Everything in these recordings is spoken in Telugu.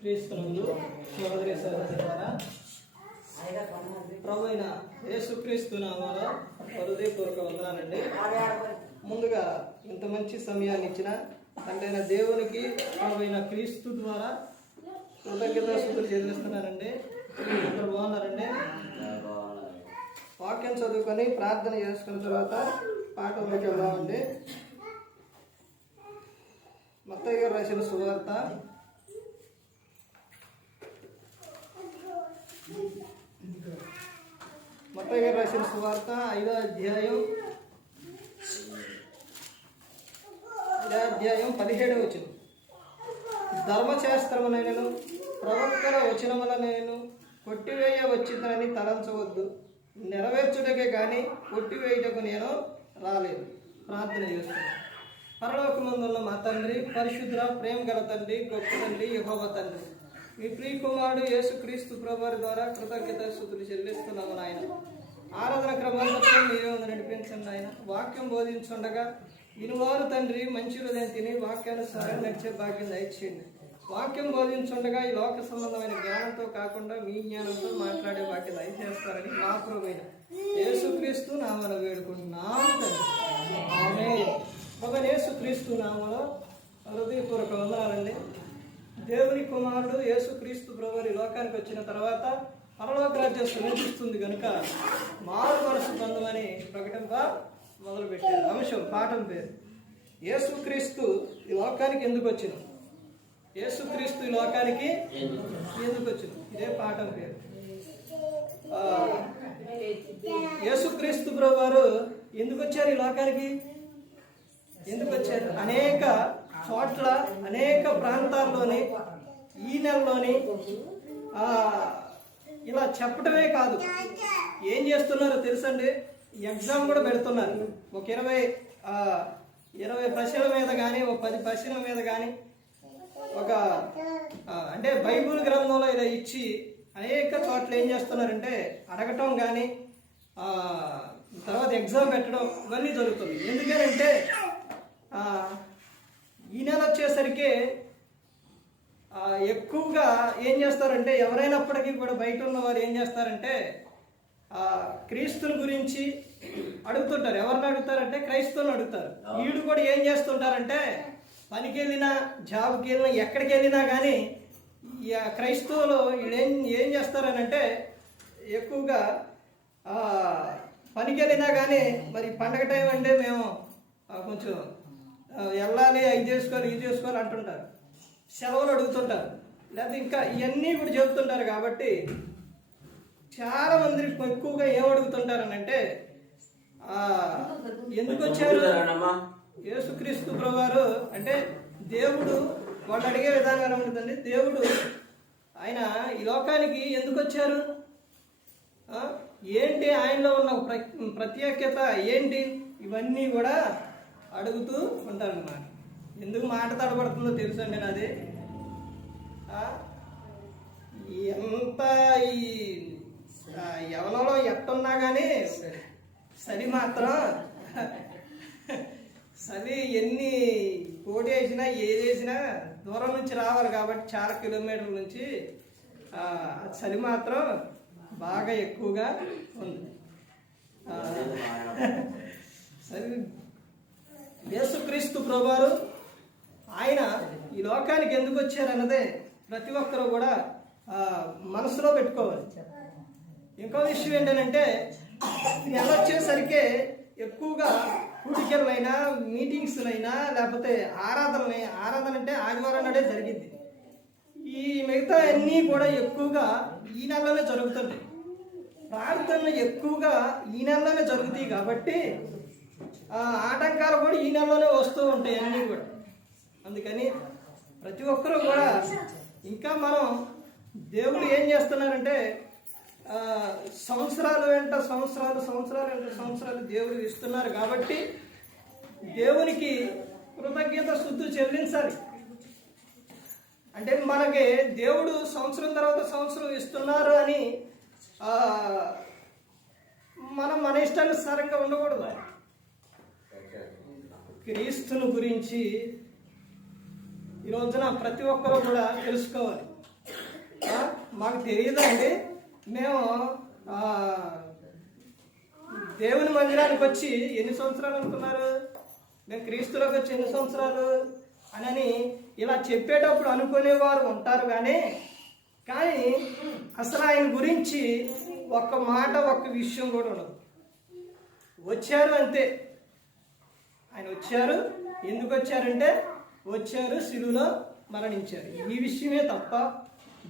క్రీస్తునందు సోదరి సహోదరులారా, ప్రభు అయిన యేసుక్రీస్తు నామములో హృదయపూర్వక వందనాలండి. ముందుగా ఇంత మంచి సమయాన్ని ఇచ్చిన తండ్రైన దేవునికి ప్రభు అయిన క్రీస్తు ద్వారా కృతజ్ఞతాస్తుతులు చెల్లిస్తున్నానండి. అందరూ బాగున్నారండి? వాక్యం చదువుకొని ప్రార్థన చేసుకున్న తర్వాత పాఠంలోకి వెళ్దామండి. మత్తయి గారు రాసిన సువార్త 5వ అధ్యాయం 17వ వచనం. ధర్మశాస్త్రమునైనను ప్రవక్తల వచనములనైనను కొట్టివేయ వచ్చిందని తలంచవద్దు, నెరవేర్చుటకే కానీ కొట్టివేయుటకు నేను రాలేదు. ప్రార్థన చేస్తున్నాను. పరలోకమందున్న మా తండ్రి, పరిశుద్ధ ప్రేమ గల తండ్రి, గొప్ప తండ్రి, యెహోవా తండ్రి, మీ ప్రియ కుమారుడు యేసుక్రీస్తు ప్రభువారి ద్వారా కృతజ్ఞతాస్తుతులు చెల్లిస్తున్నాము నాయన. ఆరాధన క్రమంలో మీరే నడిపించండి ఆయన. వాక్యం బోధించుండగా ఇనువారు తండ్రి మంచి హృదయం తిని వాక్యానుసారం నడిచే భాగ్యం దయచేయండి. వాక్యం బోధించుండగా ఈ లోక సంబంధమైన జ్ఞానంతో కాకుండా మీ జ్ఞానంతో మాట్లాడే వాక్యం దయచేస్తారని మా ప్రభువైన యేసుక్రీస్తు నామమున వేడుకుంటున్నాము తండ్రి. ఆమేన్. ప్రభువైన యేసుక్రీస్తు నామములో హృదయపూర్వక వందనాలండి. దేవుని కుమారుడు యేసుక్రీస్తు ప్రభువు లోకానికి వచ్చిన తర్వాత పరలోక రాజ్యం సమీపిస్తుంది కనుక మారు మనసు పొందమని ప్రకటింప మొదలుపెట్టారు. అంశం పాఠం పేరు యేసుక్రీస్తు ఈ లోకానికి ఎందుకు వచ్చిన. యేసుక్రీస్తు ఈ లోకానికి ఎందుకు వచ్చిన, ఇదే పాఠం పేరు. యేసుక్రీస్తు ప్రభువారు ఎందుకు వచ్చారు ఈ లోకానికి? ఎందుకు వచ్చారు? అనేక చోట్ల అనేక ప్రాంతాల్లోని ఈ నెలలోని ఇలా చెప్పటమే కాదు, ఏం చేస్తున్నారో తెలుసండి. ఎగ్జామ్ కూడా పెడుతున్నారు. ఒక 20 ప్రశ్నల మీద కానీ, ఒక 10 ప్రశ్నల మీద కానీ, ఒక అంటే బైబిల్ గ్రంథంలో ఇలా ఇచ్చి అనేక చోట్ల ఏం చేస్తున్నారంటే అడగటం కానీ తర్వాత ఎగ్జామ్ పెట్టడం ఇవన్నీ జరుగుతుంది. ఎందుకంటే ఈ నెల వచ్చేసరికి ఎక్కువగా ఏం చేస్తారంటే ఎవరైనప్పటికీ కూడా బయట ఉన్న వారు ఏం చేస్తారంటే క్రీస్తుని గురించి అడుగుతుంటారు. ఎవరిని అడుగుతారంటే క్రైస్తవులను అడుగుతారు. వీడు కూడా ఏం చేస్తుంటారంటే పనికి వెళ్ళినా, జాబ్కి వెళ్ళినా, ఎక్కడికి వెళ్ళినా కానీ క్రైస్తవులు ఏం చేస్తారనంటే ఎక్కువగా పనికి వెళ్ళినా కానీ మరి పండగ టైం అంటే మేము కొంచెం వెళ్ళాలి, అది చేసుకోవాలి, ఇది చేసుకోవాలి అంటుంటారు. సెలవులు అడుగుతుంటారు, లేకపోతే ఇంకా ఇవన్నీ కూడా చెబుతుంటారు. కాబట్టి చాలా మంది ఎక్కువగా ఏం అడుగుతుంటారనంటే ఎందుకు వచ్చారు యేసుక్రీస్తు ప్రభువారు అంటే దేవుడు వాళ్ళు అడిగే విధానం ఉంటుందండి. దేవుడు ఆయన ఈ లోకానికి ఎందుకు వచ్చారు, ఏంటి ఆయనలో ఉన్న ప్రత్యేకత ఏంటి, ఇవన్నీ కూడా అడుగుతూ ఉంటారన్నమాట. ఎందుకు మాట తడబడుతుందో తెలుసండి నాది. ఎంత ఈ యవనంలో ఎట్టున్నా కానీ చలి ఎన్ని కోడి వేసినా ఏది వేసినా దూరం నుంచి రావాలి కాబట్టి చాలా కిలోమీటర్ల నుంచి చలి మాత్రం బాగా ఎక్కువగా ఉంది. చలి యేసుక్రీస్తు ప్రభువారు ఆయన ఈ లోకానికి ఎందుకు వచ్చారన్నదే ప్రతి ఒక్కరూ కూడా మనసులో పెట్టుకోవాలి. ఇంకో విషయం ఏంటంటే నెల వచ్చేసరికి ఎక్కువగా కూడికలైనా, మీటింగ్స్లైనా, లేకపోతే ఆరాధన అంటే ఆదివారం నాడే జరిగింది. ఈ మిగతా అన్నీ కూడా ఎక్కువగా ఈ నెలలోనే జరుగుతుంటాయి. ప్రార్థనలు ఎక్కువగా ఈ నెలలోనే జరుగుతాయి కాబట్టి ఆటంకాలు కూడా ఈ నెలలోనే వస్తూ ఉంటాయి అన్నీ కూడా. అందుకని ప్రతి ఒక్కరూ కూడా ఇంకా మనం దేవుడు ఏం చేస్తున్నారంటే సంవత్సరాలు వెంట సంవత్సరాలు దేవుడు ఇస్తున్నారు కాబట్టి దేవునికి కృతజ్ఞత స్తుతులు చెల్లించాలి. అంటే మనకి దేవుడు సంవత్సరం తర్వాత సంవత్సరం ఇస్తున్నారు అని మనం మన ఇష్టానుసారంగా ఉండకూడదు. క్రీస్తుని గురించి ఈ రోజున ప్రతి ఒక్కరూ కూడా తెలుసుకోవాలి. మాకు తెలియదండి, మేము దేవుని మందిరానికి వచ్చి ఎన్ని సంవత్సరాలు అనుకున్నారు, మేము క్రీస్తులోకి వచ్చి ఎన్ని సంవత్సరాలు అని ఇలా చెప్పేటప్పుడు అనుకునేవారు ఉంటారు. కానీ అసలు ఆయన గురించి ఒక్క మాట ఒక్క విషయం కూడా ఉండదు. వచ్చారు అంతే. ఆయన వచ్చారు, ఎందుకు వచ్చారంటే వచ్చారు, శిలువలో మరణించారు. ఈ విషయమే తప్ప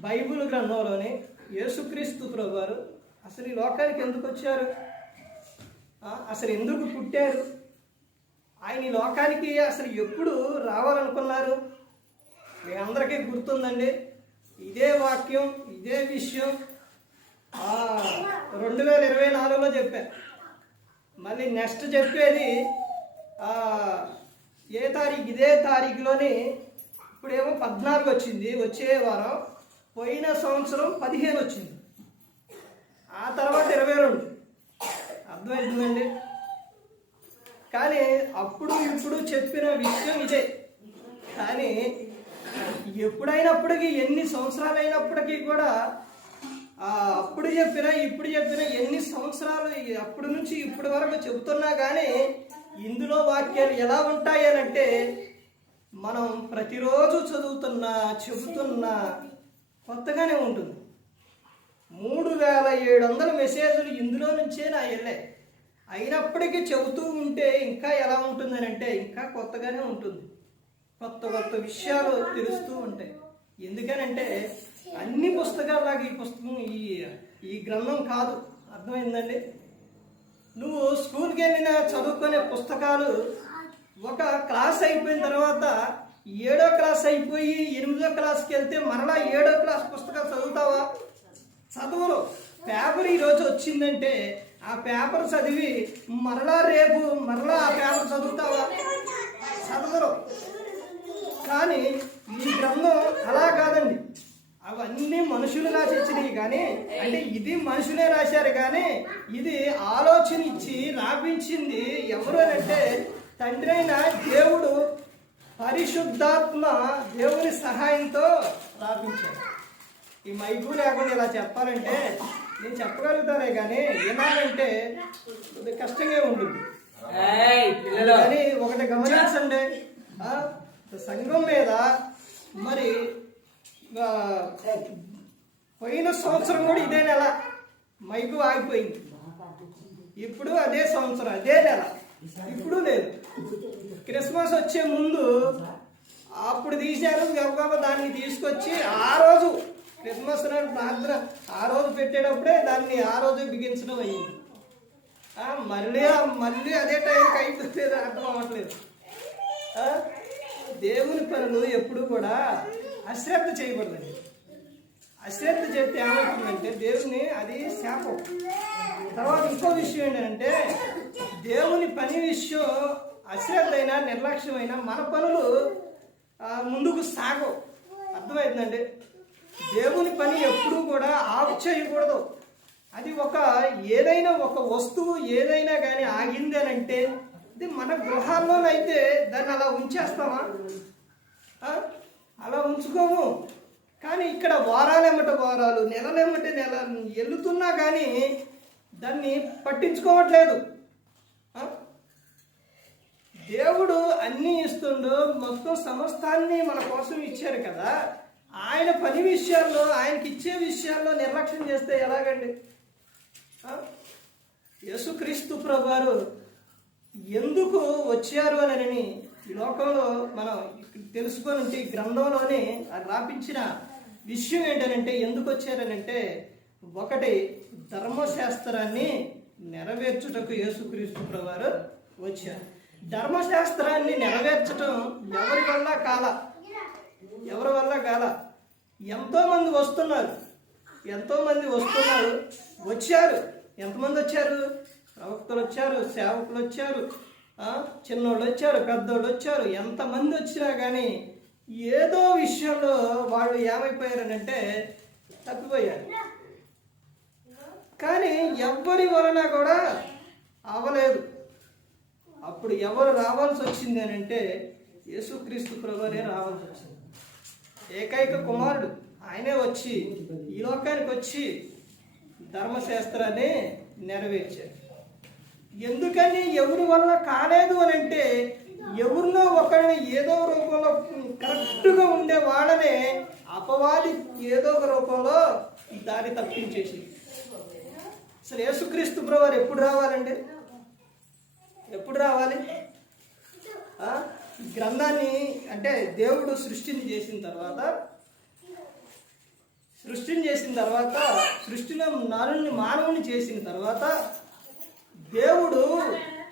బైబిల్ గ్రంథంలోనే యేసుక్రీస్తు ప్రభువారు అసలు ఈ లోకానికి ఎందుకు వచ్చారు, అసలు ఎందుకు పుట్టారు, ఆయన ఈ లోకానికి అసలు ఎప్పుడు రావాలనుకున్నారు, మీ అందరికీ గుర్తుందండి. ఇదే వాక్యం, ఇదే విషయం 2024లో చెప్పారు. మళ్ళీ నెక్స్ట్ చెప్పేది ఏ తారీఖు, ఇదే తారీఖులోని ఇప్పుడేమో 14 వచ్చింది, వచ్చే వారం. పోయిన సంవత్సరం 15 వచ్చింది, ఆ తర్వాత 22. అర్థమవుతుందండి. కానీ అప్పుడు ఇప్పుడు చెప్పిన విషయం ఇదే. కానీ ఎప్పుడైనప్పటికీ, ఎన్ని సంవత్సరాలు అయినప్పటికీ కూడా అప్పుడు చెప్పినా ఇప్పుడు చెప్పినా ఎన్ని సంవత్సరాలు అప్పటి నుంచి ఇప్పటి వరకు చెబుతున్నా కానీ ఇందులో వాక్యాలు ఎలా ఉంటాయి అని అంటే, మనం ప్రతిరోజు చదువుతున్నా చెబుతున్నా కొత్తగానే ఉంటుంది. 3700 మెసేజ్లు ఇందులో నుంచే నా వెళ్ళాయి. అయినప్పటికీ చెబుతూ ఉంటే ఇంకా ఎలా ఉంటుందని అంటే ఇంకా కొత్తగానే ఉంటుంది. కొత్త కొత్త విషయాలు తెలుస్తూ ఉంటాయి. ఎందుకనంటే అన్ని పుస్తకాల్లాగా ఈ పుస్తకం ఈ గ్రంథం కాదు. అర్థమైందండి. నువ్వు స్కూల్కి వెళ్ళిన చదువుకునే పుస్తకాలు ఒక క్లాస్ అయిపోయిన తర్వాత 7వ క్లాస్ అయిపోయి 8వ క్లాస్కి వెళ్తే మరలా 7వ క్లాస్ పుస్తకాలు చదువుతావా? చదువులు. పేపర్ ఈరోజు వచ్చిందంటే ఆ పేపర్ చదివి మరలా రేపు మరలా ఆ పేపర్ చదువుతావా? చదవరు. కానీ ఈ గ్రంథం అలా కాదండి. అవన్నీ మనుషులు రాసిచ్చినవి. కానీ అంటే ఇది మనుషులే రాశారు, కానీ ఇది ఆలోచన ఇచ్చి రాపించింది ఎవరు అంటే తండ్రి అయిన దేవుడు, పరిశుద్ధాత్మ దేవుని సహాయంతో రాపించాడు. ఈ మైకు లేకుండా ఇలా చెప్పాలంటే నేను చెప్పగలుగుతానే, కానీ వినాలంటే కష్టంగా ఉంటుంది. కానీ ఒకటి గమనించండి, సంఘం మీద మరి పోయిన సంవత్సరం కూడా ఇదే నెల మైకు ఆగిపోయింది. ఇప్పుడు అదే సంవత్సరం అదే నెల ఇప్పుడు లేదు. క్రిస్మస్ వచ్చే ముందు అప్పుడు తీశారు, గబగబా దాన్ని తీసుకొచ్చి ఆ రోజు క్రిస్మస్ ప్రార్థన ఆ రోజు పెట్టేటప్పుడే దాన్ని ఆ రోజు బిగించడం అయ్యింది. మళ్ళీ అదే టైంకి అయిపోతుంది, అర్థం అవ్వట్లేదు. దేవుని పనులు ఎప్పుడు కూడా అశ్రద్ధ చేయకూడదండి. అశ్రద్ధ చేస్తే ఏమవుతుందంటే దేవుని అది శాపం. తర్వాత ఇంకో విషయం ఏంటంటే దేవుని పని విషయం అశ్రద్ధ అయినా నిర్లక్ష్యమైనా మన పనులు ముందుకు సాగవు. అర్థమవుతుందండి. దేవుని పని ఎప్పుడూ కూడా ఆఫ్ చేయకూడదు. అది ఏదైనా ఒక వస్తువు ఏదైనా కానీ ఆగింది అని అంటే ఇది మన గృహాల్లోనైతే దాన్ని అలా ఉంచేస్తామా? అలా ఉంచుకోము. కానీ ఇక్కడ వారాలేమట వారాలు, నెలలేమటే నెల వెళ్తున్నా కానీ దాన్ని పట్టించుకోవట్లేదు. దేవుడు అన్నీ ఇస్తుండో మొత్తం సమస్తాన్ని మన కోసం ఇచ్చారు కదా. ఆయన పని విషయాల్లో, ఆయనకి ఇచ్చే విషయాల్లో నిర్లక్ష్యం చేస్తే ఎలాగండి? యేసుక్రీస్తు ప్రభువారు ఎందుకు వచ్చారు అని ఈ లోకంలో మనం తెలుసుకొని ఈ గ్రంథంలోనే రాపించిన విషయం ఏంటనంటే ఎందుకు వచ్చారనంటే, ఒకటి ధర్మశాస్త్రాన్ని నెరవేర్చుటకు యేసుక్రీస్తు ప్రభువారు వచ్చారు. ధర్మశాస్త్రాన్ని నెరవేర్చడం ఎవరి వల్ల కాల. ఎంతోమంది వస్తున్నారు, వచ్చారు. ఎంతమంది వచ్చారు? ప్రవక్తలు వచ్చారు, సేవకులు వచ్చారు, చిన్నోళ్ళు వచ్చారు, పెద్దోళ్ళు వచ్చారు. ఎంతమంది వచ్చినా కానీ ఏదో విషయంలో వాళ్ళు ఏమైపోయారనంటే తప్పిపోయారు. కానీ ఎవ్వరి వలన కూడా అవ్వలేదు. అప్పుడు ఎవరు రావాల్సి వచ్చింది అని అంటే యేసుక్రీస్తు ప్రభువే రావాల్సి వచ్చింది. ఏకైక కుమారుడు ఆయనే వచ్చి ఈ లోకానికి వచ్చి ధర్మశాస్త్రాన్ని నెరవేర్చారు. ఎందుకని ఎవరి వల్ల కాలేదు అని అంటే ఎవరినో ఒకరిని ఏదో రూపంలో కరెక్ట్గా ఉండే వాళ్ళనే అపవాది ఏదో ఒక రూపంలో దారి తప్పించేసి. అసలు యేసుక్రీస్తు ప్రభువారు ఎప్పుడు రావాలండి? ఎప్పుడు రావాలి? గ్రంథాన్ని అంటే దేవుడు సృష్టిని చేసిన తర్వాత సృష్టిలో మానవుని చేసిన తర్వాత దేవుడు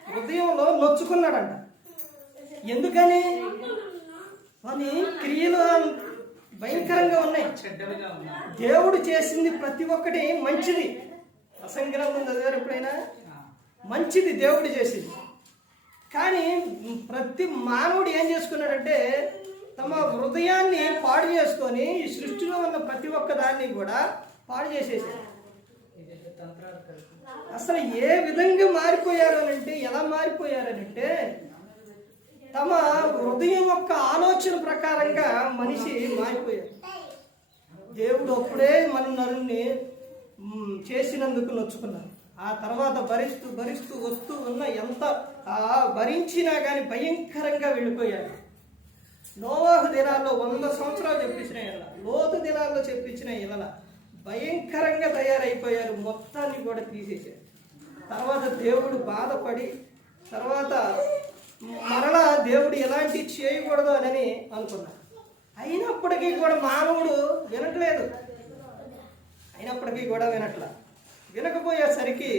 హృదయంలో నొచ్చుకున్నాడంట. ఎందుకని? అని క్రియలు భయంకరంగా ఉన్నాయి. దేవుడు చేసింది ప్రతి ఒక్కటి మంచిది. అసంగ్రహం చదివారు ఎప్పుడైనా? మంచిది దేవుడు చేసింది. కానీ ప్రతి మానవుడు ఏం చేసుకున్నాడంటే తమ హృదయాన్ని పాడు చేసుకొని ఈ సృష్టిలో ఉన్న ప్రతి ఒక్క దాన్ని కూడా పాడు చేసేసారు. అసలు ఏ విధంగా మారిపోయారు అని అంటే, ఎలా మారిపోయారనంటే తమ హృదయం యొక్క ఆలోచన ప్రకారంగా మనిషి మారిపోయారు. దేవుడు అప్పుడే మన నరుణ్ణి చేసినందుకు నొచ్చుకున్నారు. ఆ తర్వాత భరిస్తూ వస్తూ ఉన్న ఎంత భరించినా కానీ భయంకరంగా వెళ్ళిపోయారు. నోవాహు దినాల్లో 100 సంవత్సరాలు చెప్పించిన ఇలా, లోతు దినాల్లో చెప్పించిన ఇలా భయంకరంగా తయారైపోయారు. మొత్తాన్ని కూడా తీసేశారు. తర్వాత దేవుడు బాధపడి తర్వాత మరలా దేవుడు ఎలాంటి చేయకూడదు అని అనుకున్నాడు. అయినప్పటికీ కూడా మానవుడు వినట్లేదు. వినకపోయేసరికి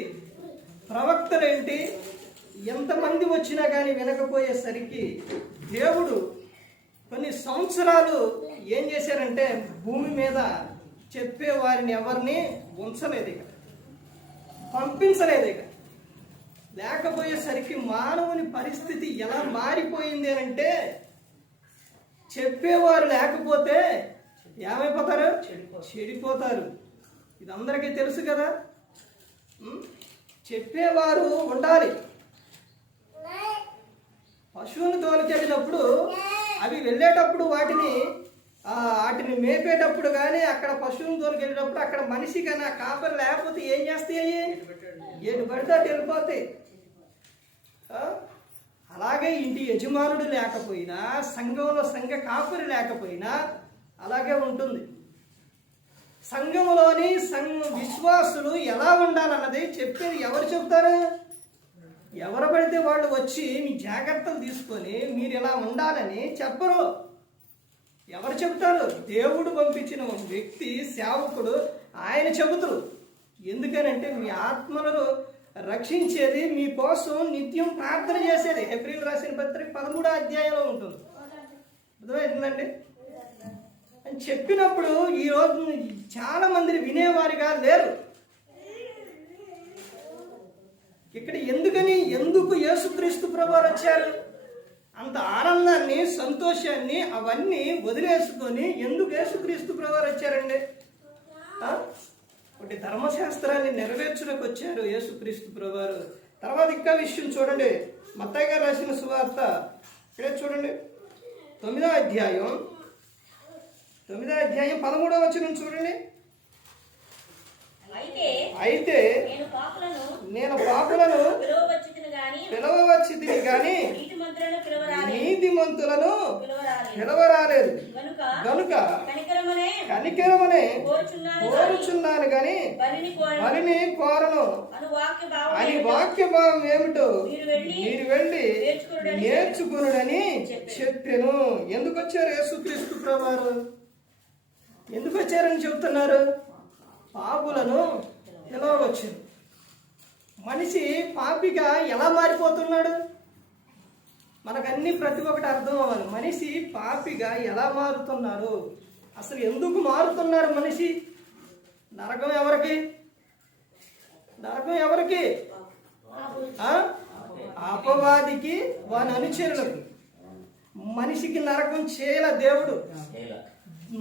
ప్రవక్తలేంటి ఎంతమంది వచ్చినా కానీ వినకపోయేసరికి దేవుడు కొన్ని సంవత్సరాలు ఏం చేశారంటే భూమి మీద చెప్పే వారిని ఎవరిని ఉంచలేదు, ఇక పంపించలేదు. ఇక లేకపోయేసరికి మానవుని పరిస్థితి ఎలా మారిపోయింది అంటే చెప్పేవారు లేకపోతే ఏమైపోతారు? చెడిపోతారు. ఇది అందరికీ తెలుసు కదా. చెప్పేవారు ఉండాలి. పశువుని తోలుకెళ్ళినప్పుడు అవి వెళ్ళేటప్పుడు వాటిని మేపేటప్పుడు కానీ అక్కడ పశువుని తోలుకెళ్ళేటప్పుడు అక్కడ మనిషి కానీ ఆ కాపరి లేకపోతే ఏం చేస్తాయి? ఏడు పడితే అటు వెళ్ళిపోతాయి. అలాగే ఇంటి యజమానుడు లేకపోయినా, సంఘంలో సంఘ కాపరి లేకపోయినా అలాగే ఉంటుంది. సంఘంలోని విశ్వాసులు ఎలా ఉండాలన్నది చెప్పేది ఎవరు చెప్తారు? ఎవరు పడితే వాళ్ళు వచ్చి మీ జాగ్రత్తలు తీసుకొని మీరు ఇలా ఉండాలని చెప్పరు. ఎవరు చెప్తారు? దేవుడు పంపించిన వ్యక్తి, సేవకుడు, ఆయన చెబుతారు. ఎందుకనంటే మీ ఆత్మలను రక్షించేది, మీకోసం నిత్యం ప్రార్థన చేసేది. హెబ్రీయులకు రాసిన పత్రిక 13వ అధ్యాయంలో ఉంటుంది. అర్థమవుతుందండి? అని చెప్పినప్పుడు ఈరోజు చాలా మంది వినేవారిగా లేరు. ఇక్కడ ఎందుకు యేసుక్రీస్తు ప్రభువారు వచ్చారు? అంత ఆనందాన్ని, సంతోషాన్ని అవన్నీ వదిలేసుకొని ఎందుకు యేసుక్రీస్తు ప్రభువారు వచ్చారండి? ఒకటి ధర్మశాస్త్రాన్ని నెరవేర్చడానికి వచ్చారు యేసుక్రీస్తు ప్రభువారు. తర్వాత ఇంకా విషయం చూడండి, మత్తయి గారు రాసిన సువార్త ఇక్కడే చూడండి, 9వ అధ్యాయం 13వ వచనం చూడండి. అయితే నేను పాపులను పిలవవచ్చితిని గాని నీతిమంతులను పిలవరాలేదు. గనుక కనికరమనే కోరుచున్నాను గాని వారిని కోరను అని వాక్య భావం ఏమిటో మీరు వెళ్ళి నేర్చుకునుడని చెప్పాను. ఎందుకు వచ్చారు యేసుక్రీస్తు ప్రభువారు? ఎందుకు వచ్చారని చెబుతున్నారు? పాపులను పిలవవచ్చు. మనిషి పాపిగా ఎలా మారిపోతున్నాడు? మనకన్నీ ప్రతి ఒక్కటి అర్థం అవ్వాలి. మనిషి పాపిగా ఎలా మారుతున్నారు? అసలు ఎందుకు మారుతున్నారు మనిషి? నరకం ఎవరికి? అపవాదికి, వాని అనుచరులకు. మనిషికి నరకం చేయల దేవుడు.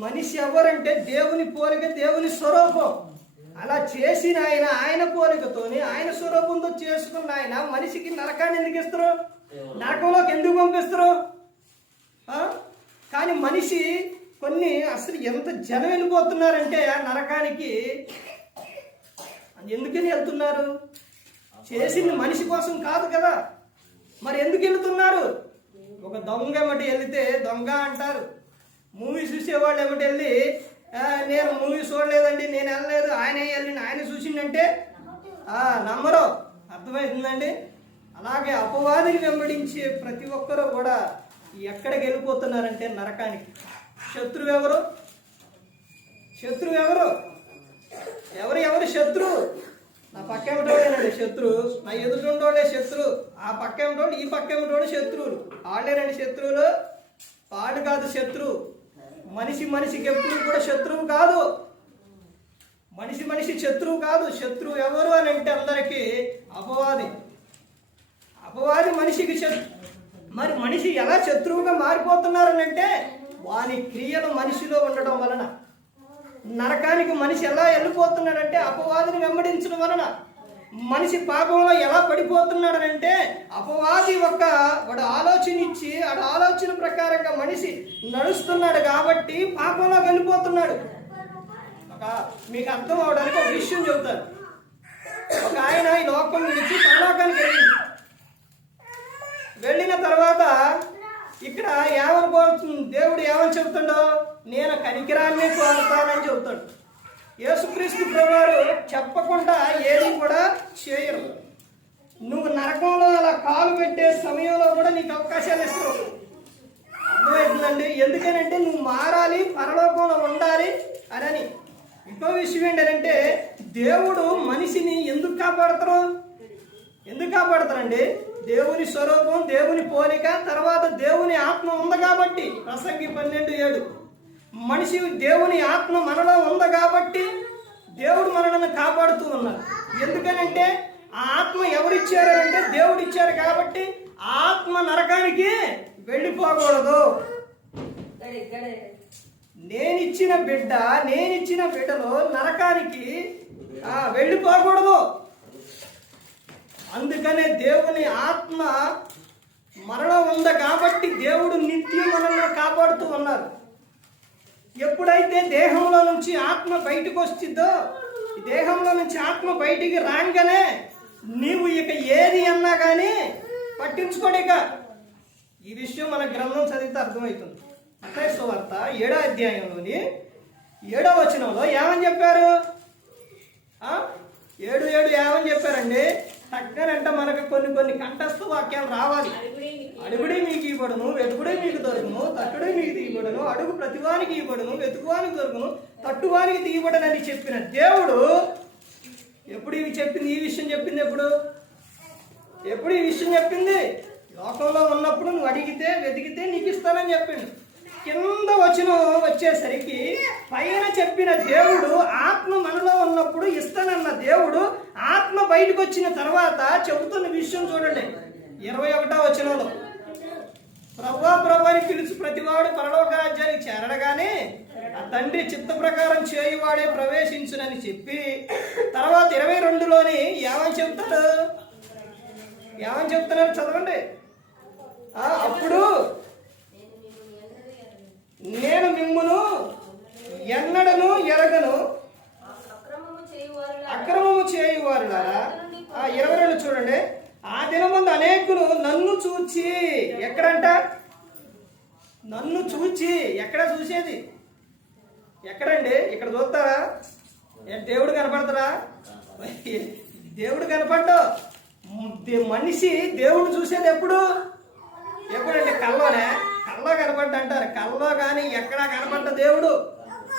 మనిషి ఎవరంటే దేవుని పోలిక, దేవుని స్వరూపం. అలా చేసిన ఆయన పోలికతోని ఆయన స్వరూపంతో చేసుకున్న ఆయన మనిషికి నరకాన్ని ఎందుకు ఇస్తారు? నరకంలోకి ఎందుకు పంపిస్తారు? కానీ మనిషి కొన్ని అసలు ఎంత జనం వెళ్ళిపోతున్నారంటే ఆ నరకానికి ఎందుకని వెళ్తున్నారు? చేసింది మనిషి కోసం కాదు కదా, మరి ఎందుకు వెళ్తున్నారు? ఒక దొంగ ఏమిటి వెళితే దొంగ అంటారు. మూవీ చూసేవాళ్ళు ఏమిటి వెళ్ళి నేను మూవీ చూడలేదండి, నేను వెళ్ళలేదు, ఆయనే వెళ్ళింది, ఆయన చూసిండంటే నమ్మరు. అర్థమవుతుందండి? అలాగే అపవాదిని వెంబడించే ప్రతి ఒక్కరూ కూడా ఎక్కడికి వెళ్ళిపోతున్నారంటే నరకానికి. శత్రువు ఎవరు? శత్రువు ఎవరు? ఎవరు శత్రువు? నా పక్క ఏమిటోడేనండి శత్రువు, నా ఎదుటుండోడే శత్రువు, ఆ పక్క ఏమిటోడు ఈ పక్క ఏమిటోడు శత్రువులు. వాళ్ళేనండి శత్రువులు, వాడు కాదు శత్రువు. మనిషికి ఎప్పుడు కూడా శత్రువు కాదు. మనిషి శత్రువు కాదు. శత్రువు ఎవరు అని అంటే అందరికీ అపవాది మనిషికి మరి మనిషి ఎలా శత్రువుగా మారిపోతున్నారని అంటే వాని క్రియలు మనిషిలో ఉండడం వలన. నరకానికి మనిషి ఎలా వెళ్ళిపోతున్నాడంటే అపవాదిని వెంబడించడం వలన. మనిషి పాపంలో ఎలా పడిపోతున్నాడనంటే అపవాది వాడు ఆలోచన ఇచ్చి వాడు ఆలోచన ప్రకారంగా మనిషి నడుస్తున్నాడు కాబట్టి పాపంలోకి వెళ్ళిపోతున్నాడు. మీకు అర్థం అవడానికి ఒక విషయం చెబుతాను. ఒక ఆయన ఈ లోకం నుంచి పరలోకానికి వెళ్ళిన తర్వాత ఇక్కడ దేవుడు ఏమని చెబుతాడో, నేను కనికరాన్ని కోరుతానని చెబుతాడు. యేసుక్రీస్తు ప్రభువారు చెప్పకుండా ఏది కూడా చేయరు. నువ్వు నరకంలో అలా కాలు పెట్టే సమయంలో కూడా నీకు అవకాశాలు ఇస్తావు. అర్థమవుతుందండి? ఎందుకనంటే నువ్వు మారాలి, పరలోకంలో ఉండాలి అని. ఇంకో విషయం ఏంటంటే దేవుడు మనిషిని ఎందుకు కాపాడతారండి? దేవుని స్వరూపం, దేవుని పోలిక, తర్వాత దేవుని ఆత్మ ఉంది కాబట్టి. ప్రసంగి 12:7 మనిషి దేవుని ఆత్మ మనలో ఉంది కాబట్టి దేవుడు మనల్ని కాపాడుతూ ఉన్నారు. ఎందుకనంటే ఆ ఆత్మ ఎవరిచ్చారు అంటే దేవుడు ఇచ్చారు కాబట్టి ఆత్మ నరకానికి వెళ్ళిపోకూడదు. నేనిచ్చిన బిడ్డలో నరకానికి వెళ్ళిపోకూడదు. అందుకనే దేవుని ఆత్మ మనలో ఉంది కాబట్టి దేవుడు నిత్యం మనల్ని కాపాడుతూ ఉన్నారు. ఎప్పుడైతే దేహంలో నుంచి ఆత్మ బయటకు వచ్చిందో, దేహంలో నుంచి ఆత్మ బయటికి రాగానే నీవు ఇక ఏది అన్నా కానీ పట్టించుకోడిక. ఈ విషయం మన గ్రంథం చదివితే అర్థమవుతుంది. మత్తయి సువార్త 7వ అధ్యాయంలోని 7వ వచనంలో ఏమని చెప్పారు? 7:7 ఏమని చెప్పారండి? తగ్గనంటే మనకు కొన్ని కంఠస్థ వాక్యాలు రావాలి. అడుగుడే మీకు ఇవ్వడును, వెతుకుడే మీకు దొరుకును, తట్టుడే మీకు తీయబడును, అడుగు ప్రతివానికి ఇవ్వడును, వెతుకువానికి దొరుకును, తట్టువానికి తీయబడనని చెప్పిన దేవుడు ఎప్పుడు ఈ విషయం చెప్పింది? ఎప్పుడు ఈ విషయం చెప్పింది? లోకంలో ఉన్నప్పుడు నువ్వు అడిగితే వెతికితే నీకు ఇస్తానని చెప్పిండు. కింద వచ్చేసరికి పైన చెప్పిన దేవుడు ఆత్మ మనలో ఉన్నప్పుడు ఇస్తానన్న దేవుడు ఆత్మ బయటకు వచ్చిన తర్వాత చెబుతున్న విషయం చూడండి. 21వ వచనంలో ప్రభువాని పిలుచు ప్రతివాడు పరలోక రాజ్యానికి చేరడగానే ఆ తండ్రి చిత్త ప్రకారం చేయువాడే ప్రవేశించునని చెప్పి తర్వాత 22లోని ఏమని చెప్తున్నారు చదవండి. అప్పుడు నేను మిమ్మును ఎన్నడను ఎరగను అక్రమము చేయువారులారా. 22 చూడండి. ఆ దినమందు అనేకులు నన్ను చూచి, ఎక్కడంట? నన్ను చూచి. ఎక్కడ చూసేది? ఎక్కడండి? ఇక్కడ చూస్తారా? దేవుడు కనపడతారా? దేవుడు కనపడ్డా. మనిషి దేవుడు చూసేది ఎప్పుడంటే కల్లోనే. కల్లో కనపడ్డ అంటారు. కల్లో కానీ ఎక్కడా కనపడ్డ దేవుడు.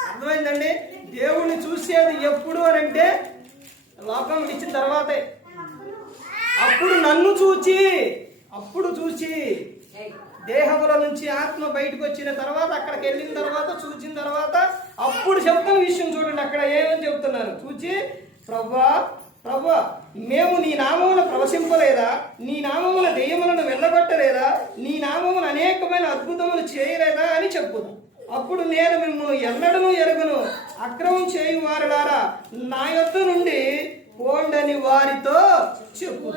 అర్థమైందండి? దేవుడిని చూసేది ఎప్పుడు అని అంటే లోకం ఇచ్చిన తర్వాతే. అప్పుడు నన్ను చూచి దేహంలో నుంచి ఆత్మ బయటకు వచ్చిన తర్వాత అక్కడికి వెళ్ళిన తర్వాత చూసిన తర్వాత అప్పుడు చెప్తున్న విషయం చూడండి. అక్కడ ఏమని చెప్తున్నారు? చూచి ప్రభువా మేము నీ నామమున ప్రవశింపలేదా? నీ నామమున దెయ్యములను వెళ్ళగొట్టలేదా? నీ నామమున అనేకమైన అద్భుతములు చేయలేదా అని చెప్పుదు. అప్పుడు నేను మిమ్మల్ని ఎన్నడను ఎరుగును, అక్రమం చేయు వారులారా నా యొద్ద నుండి పోండని వారితో చెప్పు.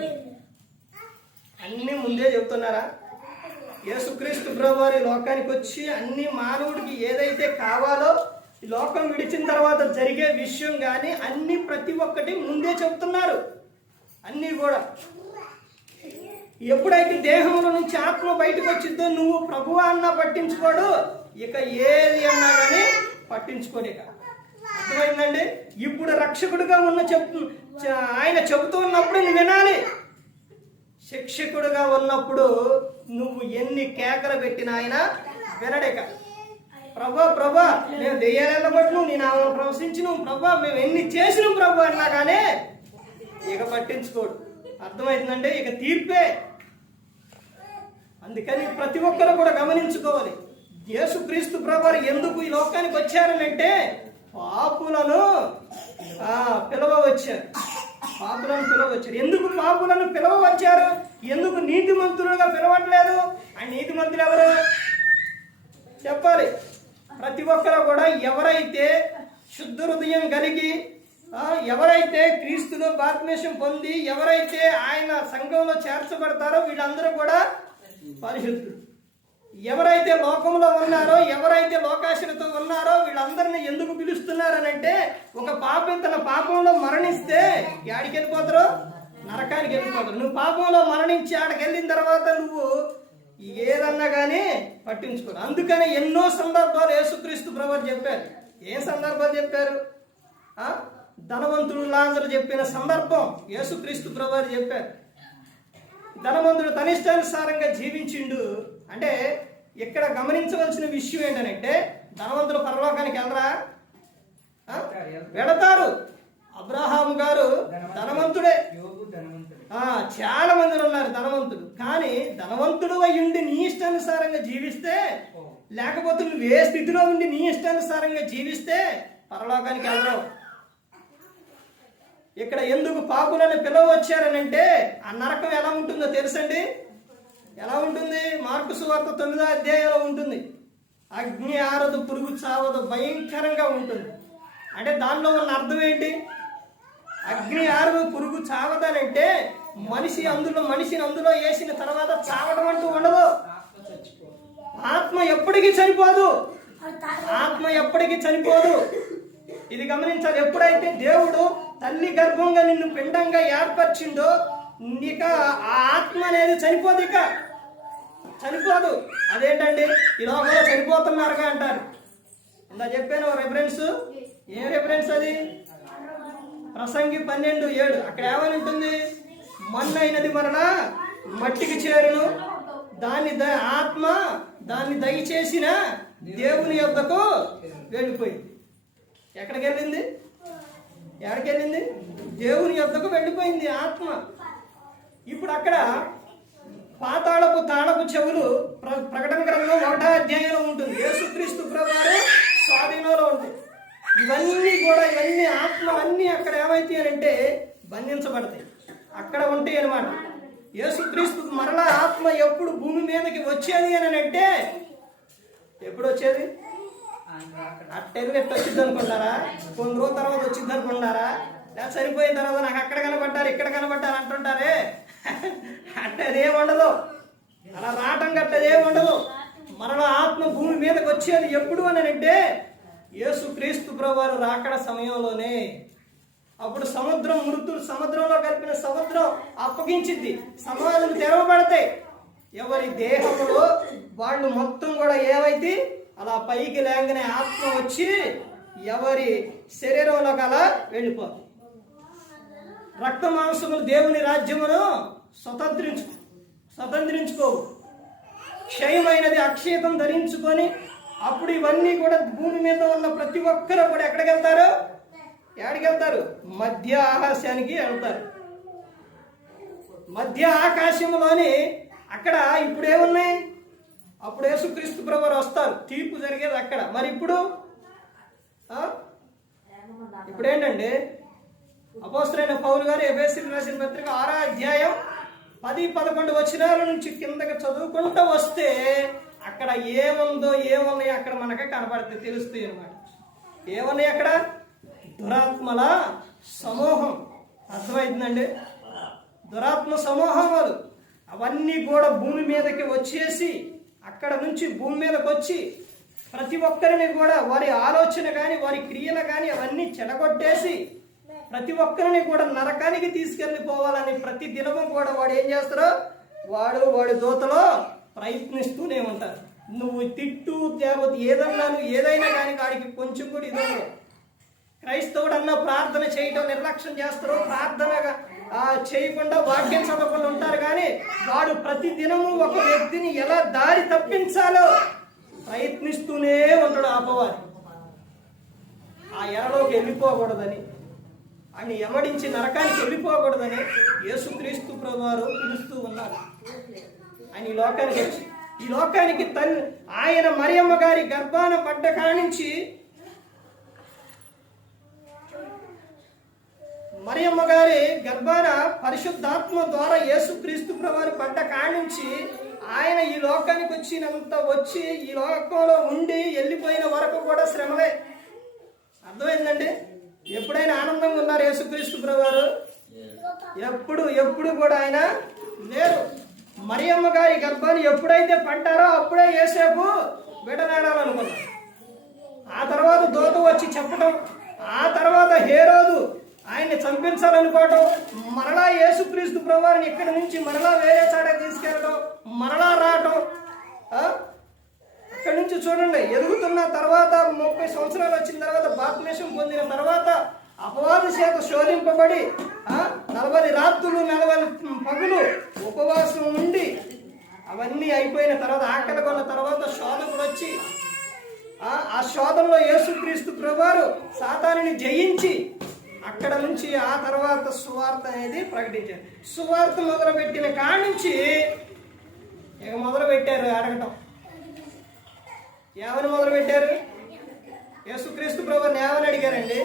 అన్ని ముందే చెప్తున్నారా? యేసుక్రీస్తు ప్రభువారు ఈ లోకానికి వచ్చి అన్ని మానవుడికి ఏదైతే కావాలో ఈ లోకం విడిచిన తర్వాత జరిగే విషయం కానీ అన్ని ప్రతి ఒక్కటి ముందే చెప్తున్నారు. అన్నీ కూడా ఎప్పుడైతే దేహంలో నుంచి ఆత్మ బయటకు వచ్చిందో నువ్వు ప్రభువా అన్నా పట్టించుకోడు, ఇక ఏది అన్నా కానీ పట్టించుకోలేక. అర్థమైందండి? ఇప్పుడు రక్షకుడిగా ఉన్న ఆయన చెబుతూ ఉన్నప్పుడు నువ్వు వినాలి. శిక్షకుడుగా ఉన్నప్పుడు నువ్వు ఎన్ని కేకలు పెట్టినా ఆయన వినడేక. ప్రభా ప్రభా మేము దెయ్యాలు పట్టు, నేను ఆమెను ప్రవశించిన ప్రభా, మేము ఎన్ని చేసినాం ప్రభా అన్నా కానీ ఇక పట్టించుకోడు. అర్థమవుతుందండి? ఇక తీర్పే. అందుకని ప్రతి ఒక్కరు కూడా గమనించుకోవాలి. యేసుక్రీస్తు ప్రభువారు ఎందుకు ఈ లోకానికి వచ్చారనంటే పాపులను పిలవచ్చారు. పాపులను పిలవచ్చారు. ఎందుకు పాపులను పిలవచ్చారు? ఎందుకు నీతిమంతులుగా పిలవట్లేదు? ఆ నీతిమంతులు ఎవరు చెప్పాలి. ప్రతి ఒక్కరు కూడా ఎవరైతే శుద్ధ హృదయం కలిగి, ఎవరైతే క్రీస్తులో బాప్తిస్మం పొంది, ఎవరైతే ఆయన సంఘంలో చేర్చబడతారో వీళ్ళందరూ కూడా పరిశుద్ధులు. ఎవరైతే లోకంలో ఉన్నారో, ఎవరైతే లోకాశలతో ఉన్నారో వీళ్ళందరినీ ఎందుకు పిలుస్తున్నారనంటే ఒక పాపం తన పాపంలో మరణిస్తే యాడికి వెళ్ళిపోతారో? నరకానికి వెళ్ళిపోతారు. నువ్వు పాపంలో మరణించి ఆడికి వెళ్ళిన తర్వాత నువ్వు ఏదన్నా కానీ పట్టించుకోరు. అందుకని ఎన్నో సందర్భాలు యేసుక్రీస్తు ప్రభువారు చెప్పారు. ఏ సందర్భాలు చెప్పారు? ధనవంతుడు లాజరు చెప్పిన సందర్భం యేసుక్రీస్తు ప్రభువారు చెప్పారు. ధనవంతుడు తన ఇష్టానుసారంగా జీవించిండు అంటే ఇక్కడ గమనించవలసిన విషయం ఏంటంటే ధనవంతులు పరలోకానికి వెళ్ళరా? వెళతారు. అబ్రహాము గారు ధనవంతుడే. చాలా మంది ఉన్నారు ధనవంతుడు. కానీ ధనవంతుడు అయ్యుండి నీ ఇష్టానుసారంగా జీవిస్తే, లేకపోతే నువ్వు ఏ స్థితిలో ఉండి నీ ఇష్టానుసారంగా జీవిస్తే పరలోకానికి వెళ్ళరావు. ఇక్కడ ఎందుకు పాపులను పిలవచ్చారనంటే ఆ నరకం ఎలా ఉంటుందో తెలుసండి? ఎలా ఉంటుంది? మార్కు సువార్త 9వ అధ్యాయంలో ఉంటుంది. అగ్ని ఆరదు, పురుగు చావదు, భయంకరంగా ఉంటుంది. అంటే దానిలో ఉన్న అర్థం ఏంటి? అగ్ని ఆరదు, పురుగు చావదనంటే మనిషిని అందులో వేసిన తర్వాత చావడం అంటూ ఉండదు. ఆత్మ ఎప్పటికీ చనిపోదు. ఆత్మ ఎప్పటికీ చనిపోదు. ఇది గమనించాలి. ఎప్పుడైతే దేవుడు తల్లి గర్భంగా నిన్ను పిండంగా ఏర్పరిచిండో ఇక ఆ ఆత్మ అనేది చనిపోదు. ఇక చనిపోదు. అదేంటండి ఈ లోకంలో చనిపోతున్నారుగా అంటారు. ఇందా చెప్పాను రెఫరెన్స్. ఏం రెఫరెన్స్ అది? ప్రసంగి 12:7. అక్కడ ఏమని ఉంటుంది? మన్నైనది మరలా మట్టికి చేరును, ఆత్మ దాన్ని దయచేసిన దేవుని యొద్దకు వెళ్ళిపోయింది. ఎక్కడికి వెళ్ళింది? దేవుని యొద్దకు వెళ్ళిపోయింది ఆత్మ. ఇప్పుడు అక్కడ పాతాళపు తాళపు చెవులు ప్రకటన గ్రంథం 1వ అధ్యాయంలో ఉంటుంది. యేసుక్రీస్తు ప్రభువారు స్వాధీనంలో ఉంటుంది. ఇవన్నీ ఆత్మలన్నీ అక్కడ ఏమైతాయంటే బంధించబడతాయి, అక్కడ ఉంటాయి అన్నమాట. యేసుక్రీస్తు మరలా ఆత్మ ఎప్పుడు భూమి మీదకి వచ్చేది అని అంటే ఎప్పుడు వచ్చేది? అట్టెళ్ళి ఎట్టు వచ్చింది అనుకుంటారా? కొన్ని రోజుల తర్వాత వచ్చింది అనుకుంటారా? లేదా చనిపోయిన తర్వాత నాకు అక్కడ కనబడ్డారు ఇక్కడ కనబడ్డారు అంటుంటారే, అట్టేదేం ఉండదు. అలా రావటం గట్టదేం ఉండదు. మరలా ఆత్మ భూమి మీదకి వచ్చేది ఎప్పుడు అని అంటే యేసుక్రీస్తు ప్రభువారు రాకడ సమయంలోనే. అప్పుడు సముద్రంలో కలిపిన సముద్రం అప్పగించింది, సమాధులు తెరవబడతాయి. ఎవరి దేహంలో వాళ్ళు మొత్తం కూడా ఏవైతే అలా పైకి లేంగనే ఆత్మ వచ్చి ఎవరి శరీరంలోకి అలా వెళ్ళిపోతుంది. రక్త మాంసములు దేవుని రాజ్యమును స్వతంత్రించుకోవు. క్షయమైనది అక్షేతం ధరించుకొని అప్పుడు ఇవన్నీ కూడా భూమి మీద ఉన్న ప్రతి ఒక్కరూ కూడా ఎక్కడికి వెళ్తారు? మధ్య ఆకాశానికి వెళ్తారు. మధ్య ఆకాశంలోని అక్కడ ఇప్పుడు ఏమున్నాయి? అప్పుడు యేసుక్రీస్తు ప్రభువారు వస్తారు, తీర్పు జరిగేది అక్కడ. మరి ఇప్పుడు ఏంటండి? అపోస్తలుడైన పౌలు గారు ఎఫెసీయులకు రాసిన పత్రిక 6వ అధ్యాయం 10-11 వచనాల నుంచి కిందకి చదువుకుంటూ వస్తే అక్కడ ఏమున్నాయో అక్కడ మనకి కనబడితే తెలుస్తాయి అన్నమాట. ఏమన్నాయి అక్కడ? దురాత్మల సమూహం. అర్థమవుతుందండి? దురాత్మ సమూహాలు అవన్నీ కూడా భూమి మీదకి వచ్చేసి, అక్కడ నుంచి భూమి మీదకి వచ్చి ప్రతి ఒక్కరిని కూడా వారి ఆలోచన కానీ వారి క్రియలు కానీ అవన్నీ చెడగొట్టేసి ప్రతి ఒక్కరిని కూడా నరకానికి తీసుకెళ్ళిపోవాలని ప్రతి దినము కూడా వాడు ఏం చేస్తారో వాడి దూతలో ప్రయత్నిస్తూనే ఉంటారు. నువ్వు తిట్టు లేకపోతే ఏదైనా కానీ వాడికి కొంచెం కూడా ఇదవ్వదు. క్రైస్తవుడు అన్న ప్రార్థన చేయటం నిర్లక్ష్యం చేస్తారు, ప్రార్థనగా చేయకుండా వాక్యం చదవకుండా ఉంటారు. కానీ వాడు ప్రతి దినము ఒక వ్యక్తిని ఎలా దారి తప్పించాలో ప్రయత్నిస్తూనే ఉంటాడు. అపవాది ఆ ఎరలోకి వెళ్ళిపోకూడదని, ఆయన ఎమడించి నరకానికి వెళ్ళిపోకూడదని యేసుక్రీస్తు ప్రభువారు పిలుస్తూ ఉన్నారు. ఆయన ఈ లోకానికి వచ్చి, ఈ లోకానికి ఆయన మరియమ్మ గారి గర్భాన పడ్డ కానించి, మరియమ్మ గారి గర్భాన పరిశుద్ధాత్మ ద్వారా యేసుక్రీస్తు ప్రభువారు పడ్డ కానించి ఆయన ఈ లోకానికి వచ్చి ఈ లోకంలో ఉండి వెళ్ళిపోయిన వరకు కూడా శ్రమలే. అర్థమైందండి? ఎప్పుడైనా ఆనందంగా ఉన్నారు యేసుక్రీస్తు ప్రభువారు? ఎప్పుడు కూడా ఆయన లేరు. మరియమ్మ గారి గర్భాన్ని ఎప్పుడైతే పడ్డారో అప్పుడే యేసేపు విడనాడాలనుకున్నారు. ఆ తర్వాత దూత వచ్చి చెప్పడం, ఆ తర్వాత హేరోదు ఆయన్ని చంపించాలనుకోవటం, మరలా యేసుక్రీస్తు ప్రభువారిని ఇక్కడి నుంచి మరలా వేరే చాడ తీసుకెళ్ళడం, మరలా రావటం. అక్కడి నుంచి చూడండి, ఎదుగుతున్న తర్వాత 30 సంవత్సరాలు వచ్చిన తర్వాత బాప్తిస్మం పొందిన తర్వాత అపవాది చేత శోధింపబడి 40 రాత్రులు 40 పగులు ఉపవాసం ఉండి అవన్నీ అయిపోయిన తర్వాత ఆకలి కొన్న తర్వాత శోధకుడు వచ్చి ఆ శోధనలో యేసుక్రీస్తు ప్రభువారు సాతానుని జయించి అక్కడ నుంచి ఆ తర్వాత సువార్త అనేది ప్రకటించారు. సువార్త మొదలుపెట్టిన కాడి నుంచి ఇక మొదలుపెట్టారు అడగటం. ఏమని మొదలుపెట్టారు? యేసుక్రీస్తు ప్రభువుని ఏమని అడిగారండి?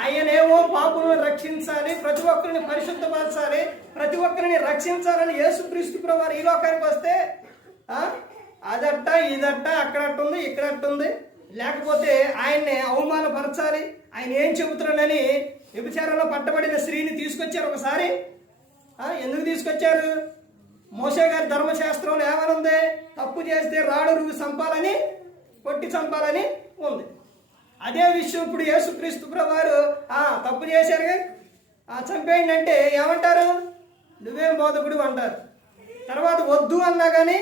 ఆయనేమో పాపులను రక్షించాలి, ప్రతి ఒక్కరిని పరిశుద్ధపరచాలి, ప్రతి ఒక్కరిని రక్షించాలని యేసుక్రీస్తు ప్రభువు ఈ లోకానికి వస్తే అదట్ట ఇదట్ట అక్కడట్టుంది ఇక్కడట్టుంది, లేకపోతే ఆయన్ని అవమానపరచాలి, ఆయన ఏం చెబుతున్నాడని వ్యభిచారంలో పట్టబడిన స్త్రీని తీసుకొచ్చారు ఒకసారి. ఎందుకు తీసుకొచ్చారు? మోషే గారి ధర్మశాస్త్రంలో ఏమనుంది? తప్పు చేస్తే రాడు రువ్వు చంపాలని, కొట్టి చంపాలని ఉంది. అదే విషయం ఇప్పుడు యేసుక్రీస్తు ప్రభువారు తప్పు చేశారు చంపేయండి అంటే ఏమంటారు? నువ్వేం బోధకుడు అంటారు. తర్వాత వద్దు అన్నా కానీ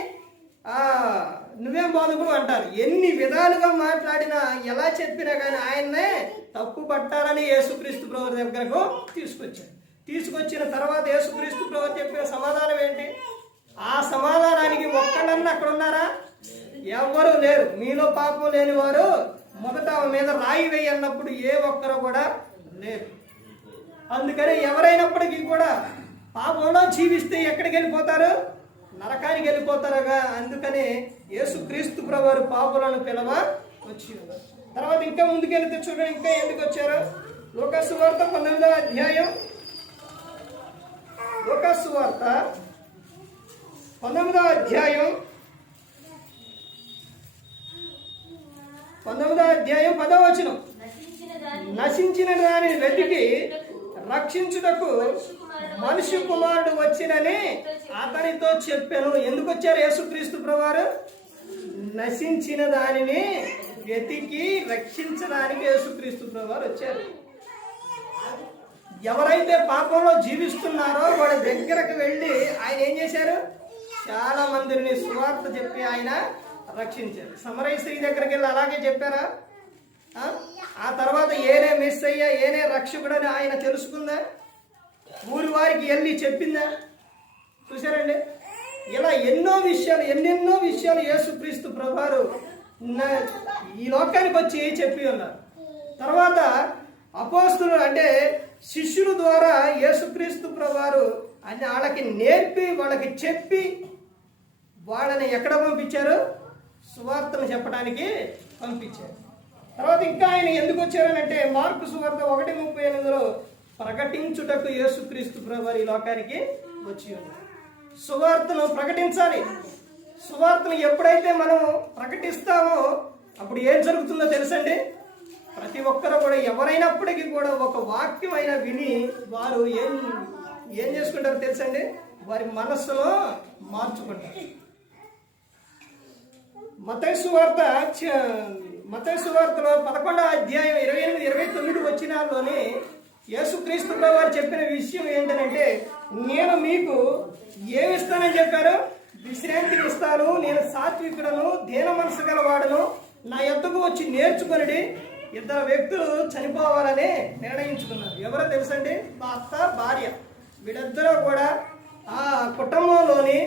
నువ్వేం బోధకుడు అంటారు. ఎన్ని విధాలుగా మాట్లాడినా ఎలా చెప్పినా కానీ ఆయన్నే తప్పు పట్టాలని యేసుక్రీస్తు ప్రభువు దగ్గరకు తీసుకొచ్చిన తర్వాత యేసుక్రీస్తు ప్రభువు చెప్పిన సమాధానం ఏంటి? ఆ సమాధానానికి ఒక్కడన్నా అక్కడ ఉన్నారా? ఎవ్వరూ లేరు. మీలో పాపం లేని వారు మొదట మీద రాయి వేయి అన్నప్పుడు ఏ ఒక్కరు కూడా లేరు. అందుకని ఎవరైనప్పటికీ కూడా పాపంలో జీవిస్తే ఎక్కడికి వెళ్ళిపోతారు? నరకానికి వెళ్ళిపోతారుగా. అందుకని యేసుక్రీస్తు ప్రభువు పాపులను పిలవ వచ్చి ఉన్నారు. తర్వాత ఇంకా ముందుకెళ్తే చూడండి, ఇంకా ఎందుకు వచ్చారు? లూకాసు వార్త 19వ అధ్యాయం, లూకాసు వార్త 19వ అధ్యాయం 10వ వచనం. నశించిన దానిని వెతికి రక్షించుటకు మనిషి కుమారుడు వచ్చినని అతనితో చెప్పాను. ఎందుకు వచ్చారు యేసుక్రీస్తు ప్రభువారు? నశించిన దానిని వెతికి రక్షించడానికి యేసుక్రీస్తు ప్రభువారు వచ్చారు. ఎవరైతే పాపంలో జీవిస్తున్నారో వాళ్ళ దగ్గరకు వెళ్ళి ఆయన ఏం చేశారు? చాలా మందిని సువార్త చెప్పి ఆయన రక్షించారు. సమరయ స్త్రీ దగ్గరికి వెళ్ళి అలాగే చెప్పారా? ఆ తర్వాత ఏనే మిస్ అయ్యా, ఏనే రక్షకుడని ఆయన తెలుసుకుందా? ఊరి వారికి వెళ్ళి చెప్పిందా? చూసారండి, ఇలా ఎన్నెన్నో విషయాలు యేసుక్రీస్తు ప్రభువారు ఈ లోకానికి వచ్చి చెప్పి ఉన్నారు. తర్వాత అపోస్తులు అంటే శిష్యుల ద్వారా యేసుక్రీస్తు ప్రభువారు అని వాళ్ళకి నేర్పి వాళ్ళకి చెప్పి వాళ్ళని ఎక్కడ పంపించారు? సువార్తను చెప్పడానికి పంపించారు. తర్వాత ఇంకా ఆయన ఎందుకు వచ్చారనంటే మార్కు సువార్త 1:38లో ప్రకటించుటకు యేసుక్రీస్తు ప్రభువారు ఈ లోకానికి వచ్చి ఉన్నారు. సువార్తను ప్రకటించాలి. సువార్తను ఎప్పుడైతే మనం ప్రకటిస్తామో అప్పుడు ఏం జరుగుతుందో తెలుసండి? ప్రతి ఒక్కరు కూడా ఎవరైనప్పటికీ కూడా ఒక వాక్యం అయినా విని వారు ఏం ఏం చేసుకుంటారో తెలుసండి, వారి మనస్సులో మార్చుకుంటారు. మత్తయి సువార్తలో 11వ అధ్యాయం 28, 29 వచనాల్లోని యేసుక్రీస్తు ప్రభువు చెప్పిన విషయం ఏంటంటే, నేను మీకు ఏమిస్తానని చెప్పారు? విశ్రాంతిని ఇస్తాను, నేను సాత్వికుడను, దీన మనసు గలవాడను, నా యొద్దకు వచ్చి నేర్చుకొనిడి. ఇద్దరు వ్యక్తులు చనిపోవాలని నిర్ణయించుకున్నారు. ఎవరో తెలుసండి? భర్త భార్య. వీళ్ళిద్దరూ కూడా ఆ కుటుంబంలోని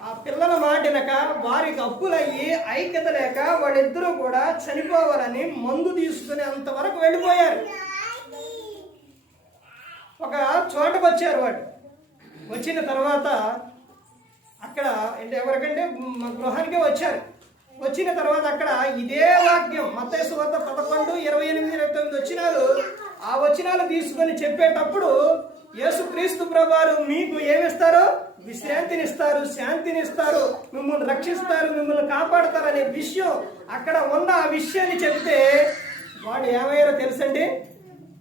ఆ పిల్లల మాటినక వారికి అప్పులయ్యి ఐక్యత లేక వాళ్ళిద్దరూ కూడా చనిపోవాలని మందు తీసుకుని అంతవరకు వెళ్ళిపోయారు. ఒక చోటకు వచ్చారు. వాడు వచ్చిన తర్వాత అక్కడ అంటే ఎవరికంటే గృహానికే వచ్చారు. వచ్చిన తర్వాత అక్కడ ఇదే వాక్యం మత్తయి సువార్త 11, 28, 29 వచనాలు, ఆ వచనాలు తీసుకొని చెప్పేటప్పుడు యేసుక్రీస్తు ప్రభువారు మీకు ఏమిస్తారు? విశ్రాంతినిస్తారు, శాంతినిస్తారు, మిమ్మల్ని రక్షిస్తారు, మిమ్మల్ని కాపాడతారు అనే విషయం అక్కడ ఉన్న ఆ విషయాన్ని చెప్తే వాళ్ళు ఏమయ్యారో తెలుసండి?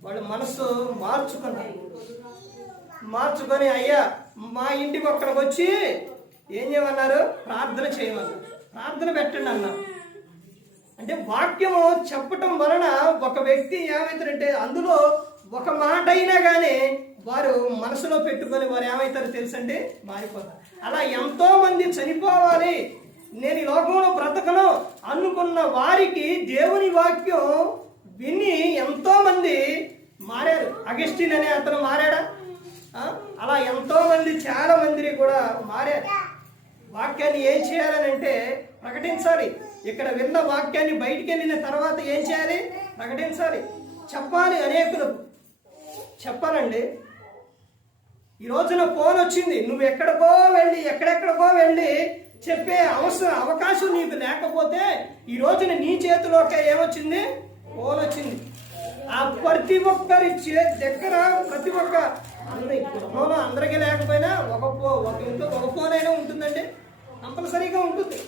వాళ్ళు మనసు మార్చుకొని అయ్యా మా ఇంటికి ఒక్కడికి వచ్చి ఏం చేయమన్నారు? ప్రార్థన చేయమన్నారు. ప్రార్థన పెట్టండి అన్నారు. అంటే వాక్యము చెప్పటం వలన ఒక వ్యక్తి ఏమవుతారంటే అందులో ఒక మాట అయినా కానీ వారు మనసులో పెట్టుకొని వారు ఏమవుతారో తెలుసండి? మారిపోతారు. అలా ఎంతో మంది చనిపోవాలి, నేను ఈ లోకంలో బ్రతకను అనుకున్న వారికి దేవుని వాక్యం విని ఎంతో మంది మారారు. అగస్టిన్ అనే అతను మారాడా? అలా ఎంతో మంది, చాలా మంది కూడా మారారు. వాక్యాన్ని ఏం చేయాలని అంటే ప్రకటించాలి. ఇక్కడ విన్న వాక్యాన్ని బయటికి వెళ్ళిన తర్వాత ఏం చేయాలి? ప్రకటించాలి, చెప్పాలి, అనేకులకు చెప్పాలండి. ఈ రోజున ఫోన్ వచ్చింది, నువ్వు ఎక్కడెక్కడికో వెళ్ళి చెప్పే అవకాశం నీకు లేకపోతే ఈ రోజున నీ చేతిలోకే ఏమొచ్చింది? ఫోన్ వచ్చింది. ఆ ప్రతి ఒక్కరి దగ్గర ప్రతి ఒక్క గృహంలో అందరికీ లేకపోయినా ఒక ఇంట్లో ఒక ఫోన్ అయినా ఉంటుందండి, కంపల్సరీగా ఉంటుంది.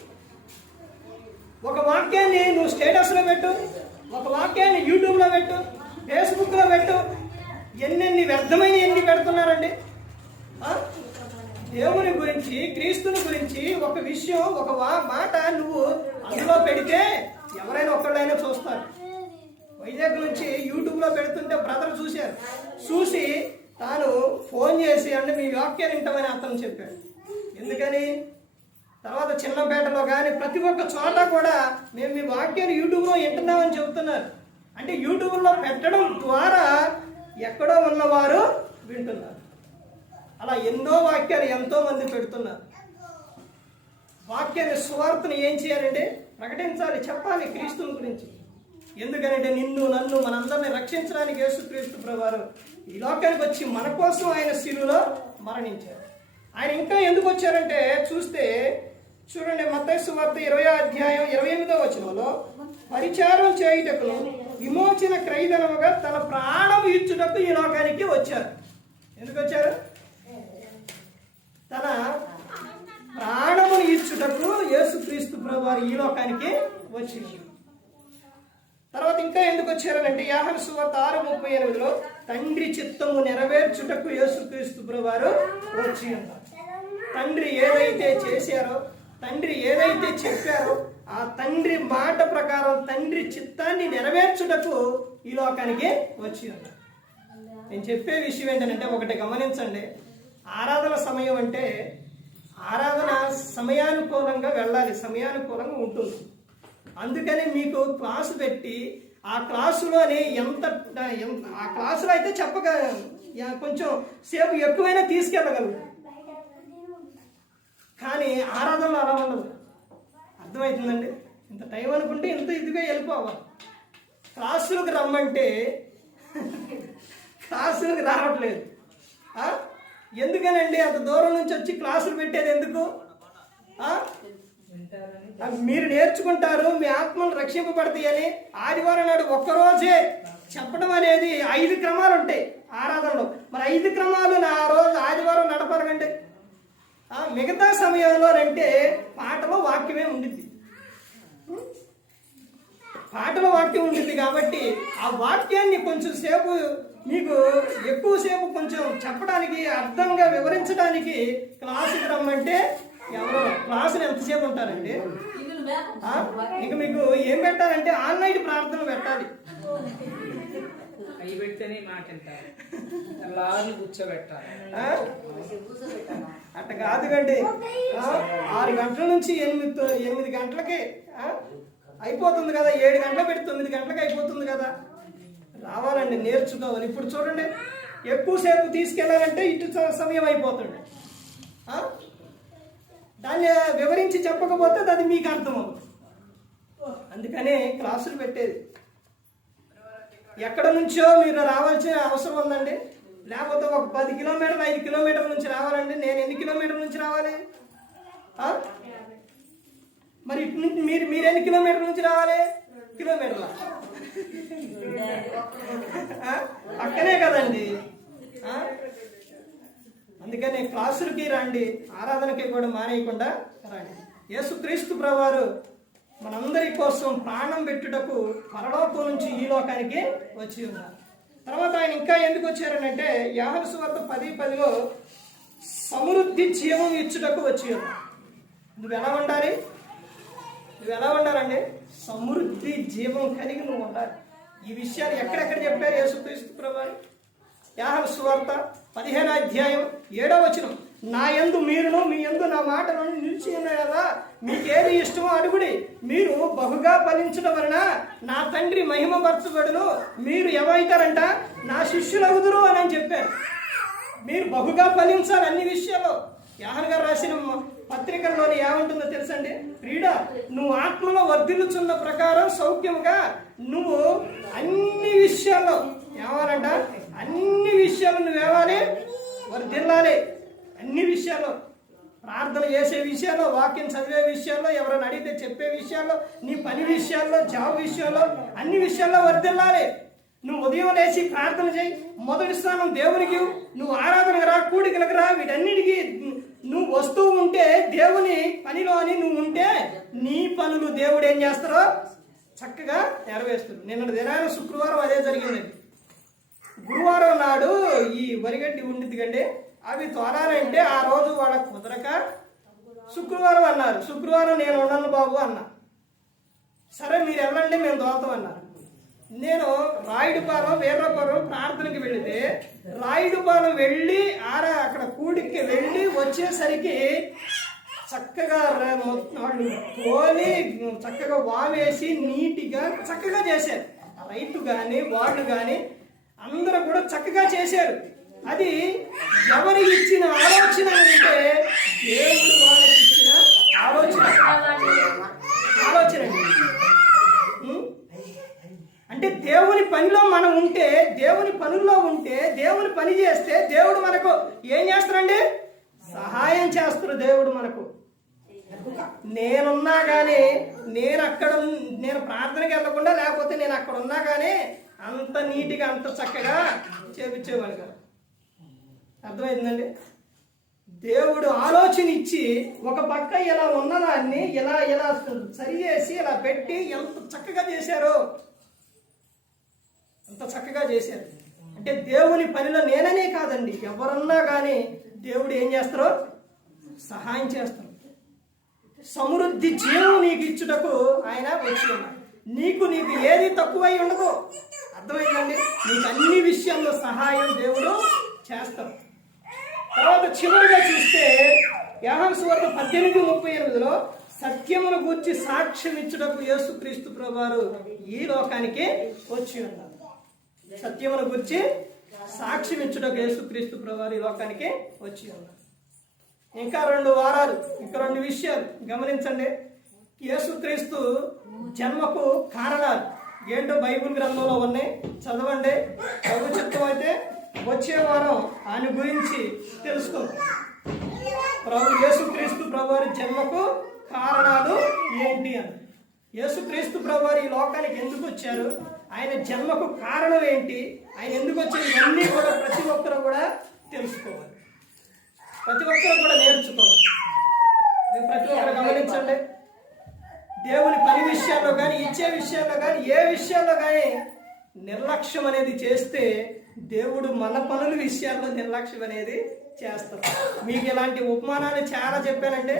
ఒక వాక్యాన్ని నువ్వు స్టేటస్లో పెట్టు, ఒక వాక్యాన్ని యూట్యూబ్లో పెట్టు, ఫేస్బుక్లో పెట్టు. ఎన్ని వ్యర్థమైన ఎన్ని పెడుతున్నారండి. దేవుని గురించి, క్రీస్తుని గురించి ఒక విషయం, ఒక మాట నువ్వు అందులో పెడితే ఎవరైనా ఒక్కళ్ళైనా చూస్తారు. వైజాగ్ నుంచి యూట్యూబ్లో పెడుతుంటే బ్రదర్ చూశారు. చూసి తాను ఫోన్ చేసి అంటే మీ వాక్యాన్ని వింటామని అతను చెప్పాడు. ఎందుకని? తర్వాత చిన్నపేటలో కానీ ప్రతి ఒక్క చోట కూడా మేము మీ వాక్యాన్ని యూట్యూబ్లో వింటున్నామని చెబుతున్నారు. అంటే యూట్యూబ్లో పెట్టడం ద్వారా ఎక్కడో ఉన్నవారు వింటున్నారు. అలా ఎన్నో వాక్యాలు ఎంతో మంది పెడుతున్నారు. వాక్యాన్ని, సువార్తను ఏం చేయాలంటే ప్రకటించాలి, చెప్పాలి క్రీస్తుని గురించి. ఎందుకంటే నిన్ను నన్ను మనందరినీ రక్షించడానికి యేసుక్రీస్తు ప్రభువారు ఈ లోకానికి వచ్చి మన కోసం ఆయన శిలువలో మరణించారు. ఆయన ఇంకా ఎందుకు వచ్చారంటే చూడండి మత్తయి సువార్త 20వ అధ్యాయం 28వ వచనంలో, పరిచారం చేయుటకును విమోచన క్రయధనముగా తన ప్రాణం ఇచ్చుటకు ఈ లోకానికి వచ్చారు. ఎందుకు వచ్చారు? తన ప్రాణమును ఇచ్చుటకు యేసుక్రీస్తు ప్రభువారు ఈ లోకానికి వచ్చింది. తర్వాత ఇంకా ఎందుకు వచ్చారనంటే యోహాను సువార్త 6:38లో, తండ్రి చిత్తము నెరవేర్చుటకు యేసుక్రీస్తు ప్రభువారు వచ్చి ఉన్నారు. తండ్రి ఏదైతే చేశారో, తండ్రి ఏదైతే చెప్పారో ఆ తండ్రి మాట ప్రకారం తండ్రి చిత్తాన్ని నెరవేర్చుటకు ఈ లోకానికి వచ్చి ఉన్నారు. నేను చెప్పే విషయం ఏంటంటే ఒకటి గమనించండి. ఆరాధన సమయం అంటే ఆరాధన సమయానుకూలంగా వెళ్ళాలి, సమయానుకూలంగా ఉంటుంది. అందుకని మీకు క్లాసు పెట్టి ఆ క్లాసులోని ఆ క్లాసులో అయితే కొంచెం సేపు ఎక్కువైనా తీసుకెళ్ళగలరు. కానీ ఆరాధనలో అలా ఉండదు. అర్థమవుతుందండి? ఇంత టైం అనుకుంటే ఇంత ఇదిగా వెళ్ళిపోవాలి. క్లాసులకు రమ్మంటే క్లాసులకు రావట్లేదు. ఎందుకనండి అంత దూరం నుంచి వచ్చి క్లాసులు పెట్టేది ఎందుకు? మీరు నేర్చుకుంటారు, మీ ఆత్మలు రక్షింపబడతాయని ఆదివారం నాడు ఒక్కరోజే చెప్పడం అనేది 5 క్రమాలు ఉంటాయి ఆరాధనలో. మరి 5 క్రమాలు నా రోజు ఆదివారం నడపరగండి. మిగతా సమయంలో అంటే పాటలో వాక్యమే ఉండిద్ది. పాటల వాక్యం ఉంటుంది కాబట్టి ఆ వాక్యాన్ని కొంచెం సేపు మీకు ఎక్కువసేపు కొంచెం చెప్పడానికి అర్థంగా వివరించడానికి క్లాసుకి రమ్మంటే ఎవరో క్లాసులు ఎంతసేపు ఉంటారండి? ఇక మీకు ఏం పెట్టాలంటే ఆన్లైన్ ప్రార్థన పెట్టాలి. అవి పెడితేనే మాట లాని కూర్చోబెట్టాలి. అట్ట కాదు కండి. 6 గంటల నుంచి 8 గంటలకి అయిపోతుంది కదా. 7 గంటలు పెట్టి 9 గంటలకు అయిపోతుంది కదా. రావాలండి, నేర్చుకోవాలి. ఇప్పుడు చూడండి, ఎక్కువసేపు తీసుకెళ్ళాలంటే ఇటు సమయం అయిపోతుంది. దాన్ని వివరించి చెప్పకపోతే అది మీకు అర్థమవుతుంది. అందుకనే క్లాసులు పెట్టేది. ఎక్కడ నుంచో మీరు రావాల్సిన అవసరం ఉందండి. లేకపోతే ఒక 10 కిలోమీటర్లు 5 కిలోమీటర్ల నుంచి రావాలండి. నేను ఎన్ని కిలోమీటర్ల నుంచి రావాలి? మరి ఇటు నుంచి మీరు ఎన్ని కిలోమీటర్ల నుంచి రావాలి? కిలోమీటర్ల పక్కనే కదండి. అందుకని క్లాసులకి రండి, ఆరాధనకి కూడా మానేయకుండా రండి. యేసుక్రీస్తు ప్రభువారు మనందరి కోసం ప్రాణం పెట్టుటకు పరలోకం నుంచి ఈ లోకానికి వచ్చి ఉన్నారు. తర్వాత ఆయన ఇంకా ఎందుకు వచ్చారనంటే యోహాను సువార్త 10:10లో సమృద్ధి జీవం ఇచ్చుటకు వచ్చి ఉన్నారు. నువ్వు ఎలా ఉండాలండి? సమృద్ధి జీవం కలిగి నువ్వు ఉండాలి. ఈ విషయాలు ఎక్కడెక్కడ చెప్పారు యేసుక్రీస్తు ప్రభువారు? యోహాను సువార్త 15:7 నా యందు మీరును మీ యందు నా మాటను నిలిచి ఉన్నాయి కదా, మీకేది ఇష్టమో అడుగుడి, మీరు బహుగా ఫలించడం వలన నా తండ్రి మహిమపరచబడును, మీరు ఏమవుతారంట? నా శిష్యులవుదురు అని చెప్పారు. మీరు బహుగా ఫలించాలి అన్ని విషయాల్లో. యోహాను గారు రాసిన పత్రికల్లోని ఏముంటుందో తెలుసండి? ప్రియుడ, నువ్వు ఆత్మలో వర్ధిల్లుచున్న ప్రకారం సౌఖ్యముగా నువ్వు అన్ని విషయాల్లో ఏమాలంట? అన్ని విషయాలు నువ్వేవాలి, వర్ధిల్లాలి. అన్ని విషయాల్లో, ప్రార్థన చేసే విషయాల్లో, వాక్యం చదివే విషయాల్లో, ఎవరైనా అడిగితే చెప్పే విషయాల్లో, నీ పని విషయాల్లో, జాబ్ విషయాల్లో, అన్ని విషయాల్లో వర్ధిల్లాలి. నువ్వు ఉదయం లేచి ప్రార్థన చేయి, మొదటి స్థానం దేవునికి. నువ్వు ఆరాధనకు రా, కూడికలకు రా, వీటన్నిటికీ నువ్వు వస్తూ ఉంటే, దేవుని పనిలో అని నువ్వు ఉంటే, నీ పనులు దేవుడు ఏం చేస్తారో చక్కగా నెరవేరుస్తారు. నిన్న దినాన శుక్రవారం అదే జరిగిందండి. గురువారం నాడు ఈ వరిగడ్డి ఉండిద్ది కండి, అవి తోలాలంటే ఆ రోజు వాళ్ళకి కుదరక శుక్రవారం అన్నారు. శుక్రవారం నేను ఉండను బాబు అన్నా. సరే మీరు వెళ్ళండి, మేము తోలుతాం అన్నారు. నేను రాయుడుపాలెం వీర్రాపురం ప్రార్థనకి వెళితే, రాయుడుపాలెం వెళ్ళి అక్కడ కూడికి వెళ్ళి వచ్చేసరికి చక్కగా వాళ్ళు తోలి చక్కగా వావేసి నీట్గా చక్కగా చేశారు. రైతు కానీ వాళ్ళు కానీ అందరూ కూడా చక్కగా చేశారు. అది ఎవరు ఇచ్చిన ఆలోచన అంటే దేవుడు వాళ్ళకి ఇచ్చిన ఆలోచన అంటే దేవుని పనిలో మనం ఉంటే, దేవుని పనుల్లో ఉంటే, దేవుని పని చేస్తే దేవుడు మనకు ఏం చేస్తారండి? సహాయం చేస్తారు దేవుడు మనకు. నేనున్నా కానీ నేను ప్రార్థనకి వెళ్ళకుండా, లేకపోతే నేను అక్కడ ఉన్నా కానీ అంత నీట్గా అంత చక్కగా చేపించేవాడు కదా. అర్థమైందండి? దేవుడు ఆలోచన ఇచ్చి ఒక పక్క ఇలా ఉన్నదాన్ని ఇలా సరి చేసి ఇలా పెట్టి ఎంత చక్కగా చేశారో, అంత చక్కగా చేశారు. అంటే దేవుని పనిలో నేననే కాదండి, ఎవరన్నా కానీ దేవుడు ఏం చేస్తారో సహాయం చేస్తారు. సమృద్ధి జీవం నీకు ఇచ్చుటకు ఆయన వచ్చి ఉన్నాడు. నీకు ఏది తక్కువై ఉండదు. అర్థమైందండి? నీకు అన్ని విషయాల్లో సహాయం దేవుడు చేస్తాడు. తర్వాత చివరిగా చూస్తే యోహాను సువార్త 18:38లో సత్యమును గూర్చి సాక్ష్యం ఇచ్చుటకు యేసుక్రీస్తు ప్రభువారు ఈ లోకానికి వచ్చి ఉన్నారు. సత్యమును గూర్చి సాక్ష్యం ఇచ్చుటకు యేసుక్రీస్తు ప్రభువారు ఈ లోకానికి వచ్చి ఉన్నారు. ఇంకా 2 వారాలు, ఇంకా 2 విషయాలు గమనించండి. యేసుక్రీస్తు జన్మకు కారణాలు ఏంటో బైబిల్ గ్రంథంలో ఉన్నాయి, చదవండి. ప్రభు చిత్తం అయితే వచ్చే వారం ఆయన గురించి తెలుసుకుందాం. యేసుక్రీస్తు ప్రభువారి జన్మకు కారణాలు ఏంటి అని. యేసుక్రీస్తు ప్రభువారు ఈ లోకానికి ఎందుకు వచ్చారు, ఆయన జన్మకు కారణం ఏంటి, ఆయన ఎందుకు వచ్చారు, ఇవన్నీ కూడా ప్రతి ఒక్కరు కూడా తెలుసుకోవాలి, ప్రతి ఒక్కరు కూడా నేర్చుకోవాలి. ప్రతి ఒక్కరు గమనించండి. దేవుని పని విషయాల్లో కానీ, ఇచ్చే విషయాల్లో కానీ, ఏ విషయాల్లో కానీ నిర్లక్ష్యం అనేది చేస్తే దేవుడు మన పనుల విషయాల్లో నిర్లక్ష్యం అనేది చేస్తారు. మీకు ఇలాంటి ఉపమానాలు చాలా చెప్పానంటే,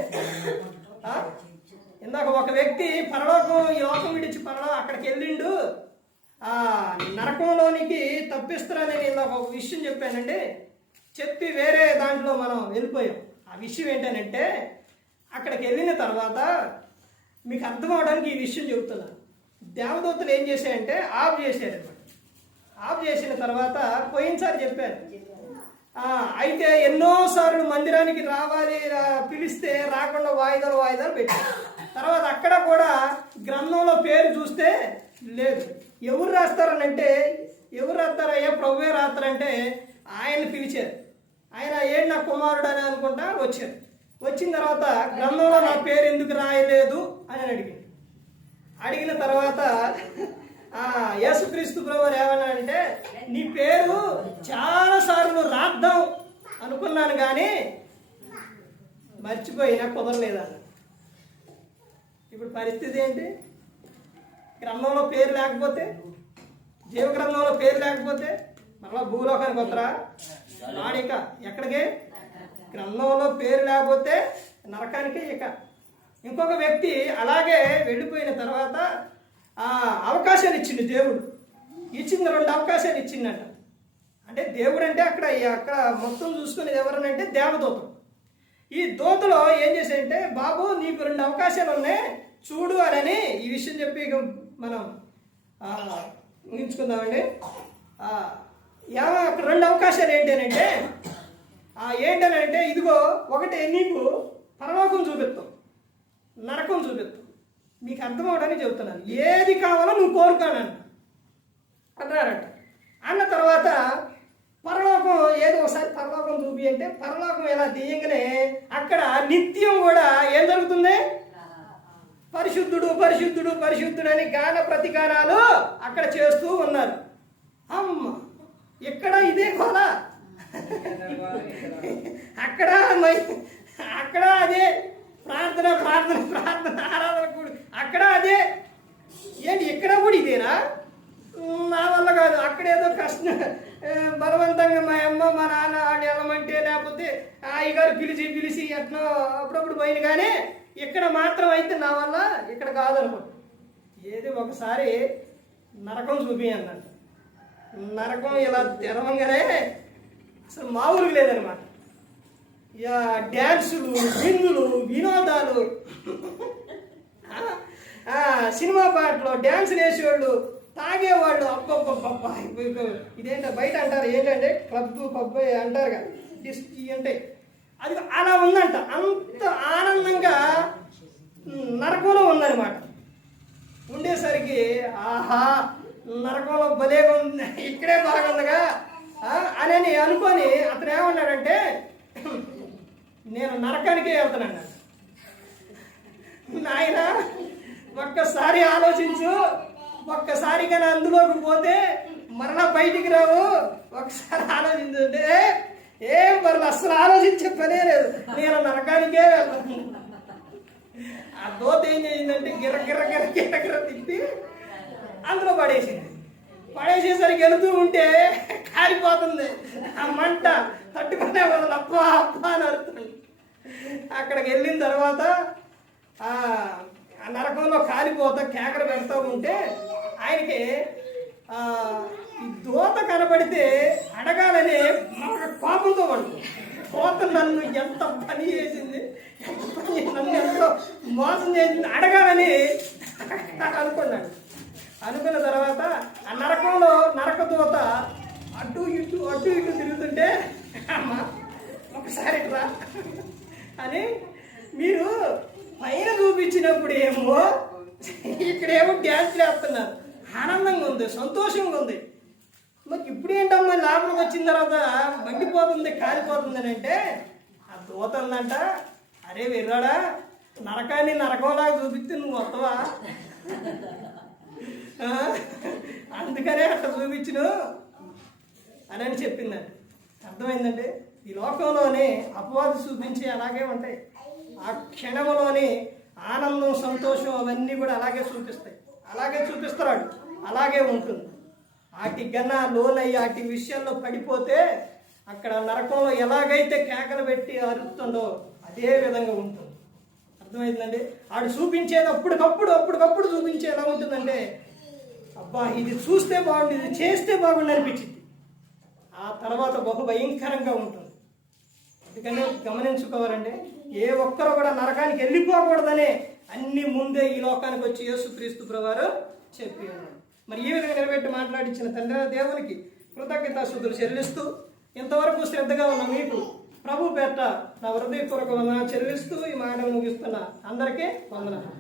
ఇందాక ఒక వ్యక్తి పరలోకం, ఈ లోకం విడిచి అక్కడికి వెళ్ళిండు, ఆ నరకంలోనికి తప్పిస్తారని నేను ఇందాక ఒక విషయం చెప్పానండి. చెప్పి వేరే దాంట్లో మనం వెళ్ళిపోయాం. ఆ విషయం ఏంటంటే, అక్కడికి వెళ్ళిన తర్వాత మీకు అర్థం అవడానికి ఈ విషయం చెబుతున్నాను. దేవదూతలు ఏం చేశాయంటే ఆఫ్ చేశారన్నమాట. ఆఫ్ చేసిన తర్వాత పోయినసారి చెప్పారు, అయితే ఎన్నోసార్లు మందిరానికి రావాలి పిలిస్తే రాకుండా వాయిదాలు పెట్టారు. తర్వాత అక్కడ కూడా గ్రంథంలో పేరు చూస్తే లేదు. ఎవరు రాస్తారనంటే, ఎవరు రాస్తారయ్యా ప్రభువే రాస్తారంటే ఆయన పిలిచారు. ఆయన ఏంటి నా కుమారుడు అని అనుకుంటా వచ్చారు. వచ్చిన తర్వాత గ్రంథంలో నా పేరు ఎందుకు రాయలేదు అని అడిగిన తర్వాత యేసుక్రీస్తు ప్రభువు ఏమన్నాడంటే, నీ పేరు చాలాసార్లు రాద్దాం అనుకున్నాను కానీ మర్చిపోయినా కుదరలేదన్న. ఇప్పుడు పరిస్థితి ఏంటి? గ్రంథంలో పేరు లేకపోతే, జీవ గ్రంథంలో పేరు లేకపోతే మరలా భూలోకానికి వస్తారా? రాడిక ఎక్కడికి? గ్రంథంలో పేరు లేకపోతే నరకానికే. ఇక ఇంకొక వ్యక్తి అలాగే వెళ్ళిపోయిన తర్వాత అవకాశాలు ఇచ్చిండు దేవుడు. ఇచ్చింది 2 అవకాశాలు ఇచ్చిండట. అంటే దేవుడు అంటే అక్కడ మొత్తం చూసుకునేది ఎవరనంటే దేవదూతలు. ఈ దూతలో ఏం చేశాడంటే, బాబు నీకు 2 అవకాశాలు ఉన్నాయి చూడు అని ఈ విషయం చెప్పి మనం ముగించుకుందామండి. అక్కడ 2 అవకాశాలు ఏంటనంటే, ఇదిగో ఒకటి నీకు పరలోకం చూపిస్తాం, నరకం చూపిస్తాం. మీకు అర్థం అవడానికి చెబుతున్నాను. ఏది కావాలో నువ్వు కోరుకోనంట అన్నారంట. అన్న తర్వాత పరలోకం ఏదో ఒకసారి పరలోకం చూపి అంటే, పరలోకం ఎలా తీయంగానే అక్కడ నిత్యం కూడా ఏం జరుగుతుంది? పరిశుద్ధుడు పరిశుద్ధుడు పరిశుద్ధుడు అని గాన ప్రతిగానాలు అక్కడ చేస్తూ ఉన్నారు. అమ్మ ఇక్కడ ఇదే కోలా, అక్కడ అదే ప్రార్థన ప్రార్థన ప్రార్థన ఆరాధన కూడా అక్కడ అదే. ఏంటి ఇక్కడ కూడా ఇదేనా? నా వల్ల కాదు. అక్కడేదో కష్టం బలవంతంగా మా అమ్మ మా నాన్న ఆడి వెళ్ళమంటే, లేకపోతే అయ్యగారు పిలిచి ఎట్లా అప్పుడప్పుడు పోయింది. కానీ ఇక్కడ మాత్రం అయితే నా వల్ల ఇక్కడ కాదనమాట. ఏది ఒకసారి నరకం చూపి అన్నట్టు. నరకం ఇలా తెరవంగానే అసలు మామూలుగా లేదనమాట. ఇక డ్యాన్సులు, విందులు, వినోదాలు, సినిమా పాటలు, డ్యాన్సులు వేసేవాళ్ళు, తాగేవాళ్ళు, అబ్బబ్బబ్బబ్బా. ఇదేంట బయట అంటారు ఏంటంటే క్లబ్ పబ్ అంటారు కదా, అంటే అది అలా ఉందంట. అంత ఆనందంగా నరకంలో ఉందన్నమాట. ఉండేసరికి ఆహా నరకంలో భలేగా ఉంది, ఇక్కడే బాగుందిగా అని అనుకొని అతను ఏమన్నాడంటే, నేను నరకానికే వెళ్తానన్నాడు. నాయన ఒక్కసారి ఆలోచించు, ఒక్కసారిగా అందులోకి పోతే మరలా బయటికి రావు, ఒకసారి ఆలోచించుంటే ఏం మరలా అసలు ఆలోచించే పనే లేదు, నేను నరకానికే వెళ్తాను. ఆ దోత ఏం చేసిందంటే గిర్ర తిప్పి అందులో పడేసింది. పడేసేసరికి వెళుతూ ఉంటే కాలిపోతుంది. ఆ మంట తట్టుకునే వాళ్ళు అప్ప అని అరుతుంది. అక్కడికి వెళ్ళిన తర్వాత ఆ నరకంలో కాలిపోతా కేకలు పెడతా ఉంటే ఆయనకి ఈ దోత కనబడితే అడగాలని కోపంతో పడుతుంది. దోత నన్ను ఎంత పని చేసింది, నన్ను ఎంతో మోసం చేసింది అడగాలని అనుకున్నాడు. అనుకున్న తర్వాత ఆ నరకంలో నరక దోత అటు ఇటు తిరుగుతుంటే, అమ్మ ఒకసారి రా అని మీరు పైన చూపించినప్పుడు ఏమో ఇక్కడేమో డ్యాన్స్లు వేస్తున్నారు, ఆనందంగా ఉంది, సంతోషంగా ఉంది. మరి ఇప్పుడు ఏంటమ్మా లోపలికి వచ్చిన తర్వాత మండిపోతుంది, కాలిపోతుంది అని అంటే, ఆ దూత ఉందంట, అరే విర్రాడా నరకాన్ని నరకంలాగా చూపిస్తే నువ్వు వస్తావా, అందుకనే అట్లా చూపించును అని చెప్పిందండి. అర్థమైందంటే ఈ లోకంలోనే అపవాది చూపించి అలాగే ఉంటాయి. ఆ క్షణంలోనే ఆనందం, సంతోషం అవన్నీ కూడా అలాగే చూపిస్తాయి. అలాగే చూపిస్తున్నాడు, అలాగే ఉంటుంది. వాటి కన్నా లోనయ్యి వాటి విషయాల్లో పడిపోతే అక్కడ నరకంలో ఎలాగైతే కేకలు పెట్టి అరుస్తుందో అదే విధంగా ఉంటుంది. అర్థమైందండి? ఆడు చూపించేది అప్పటికప్పుడు చూపించే ఎలా ఉంటుందంటే, అబ్బా ఇది చూస్తే బాగుండు, ఇది చేస్తే బాగుండు అనిపించింది. ఆ తర్వాత బహు భయంకరంగా ఉంటుంది. అందుకని గమనించుకోవాలంటే ఏ ఒక్కరు కూడా నరకానికి వెళ్ళిపోకూడదనే అన్ని ముందే ఈ లోకానికి వచ్చి యేసుక్రీస్తు ప్రభువారు చెప్పి ఉన్నారు. మరి ఈ విధంగా నిలబెట్టి మాట్లాడించిన తండ్రి దేవునికి కృతజ్ఞతాస్తుతులు చెల్లిస్తూ, ఇంతవరకు శ్రద్ధగా ఉన్న మీకు ప్రభు పేట నా హృదయపూర్వక వందనాలు చెల్లిస్తూ ఈ మాటలు ముగిస్తున్నా. అందరికీ వందనాలు.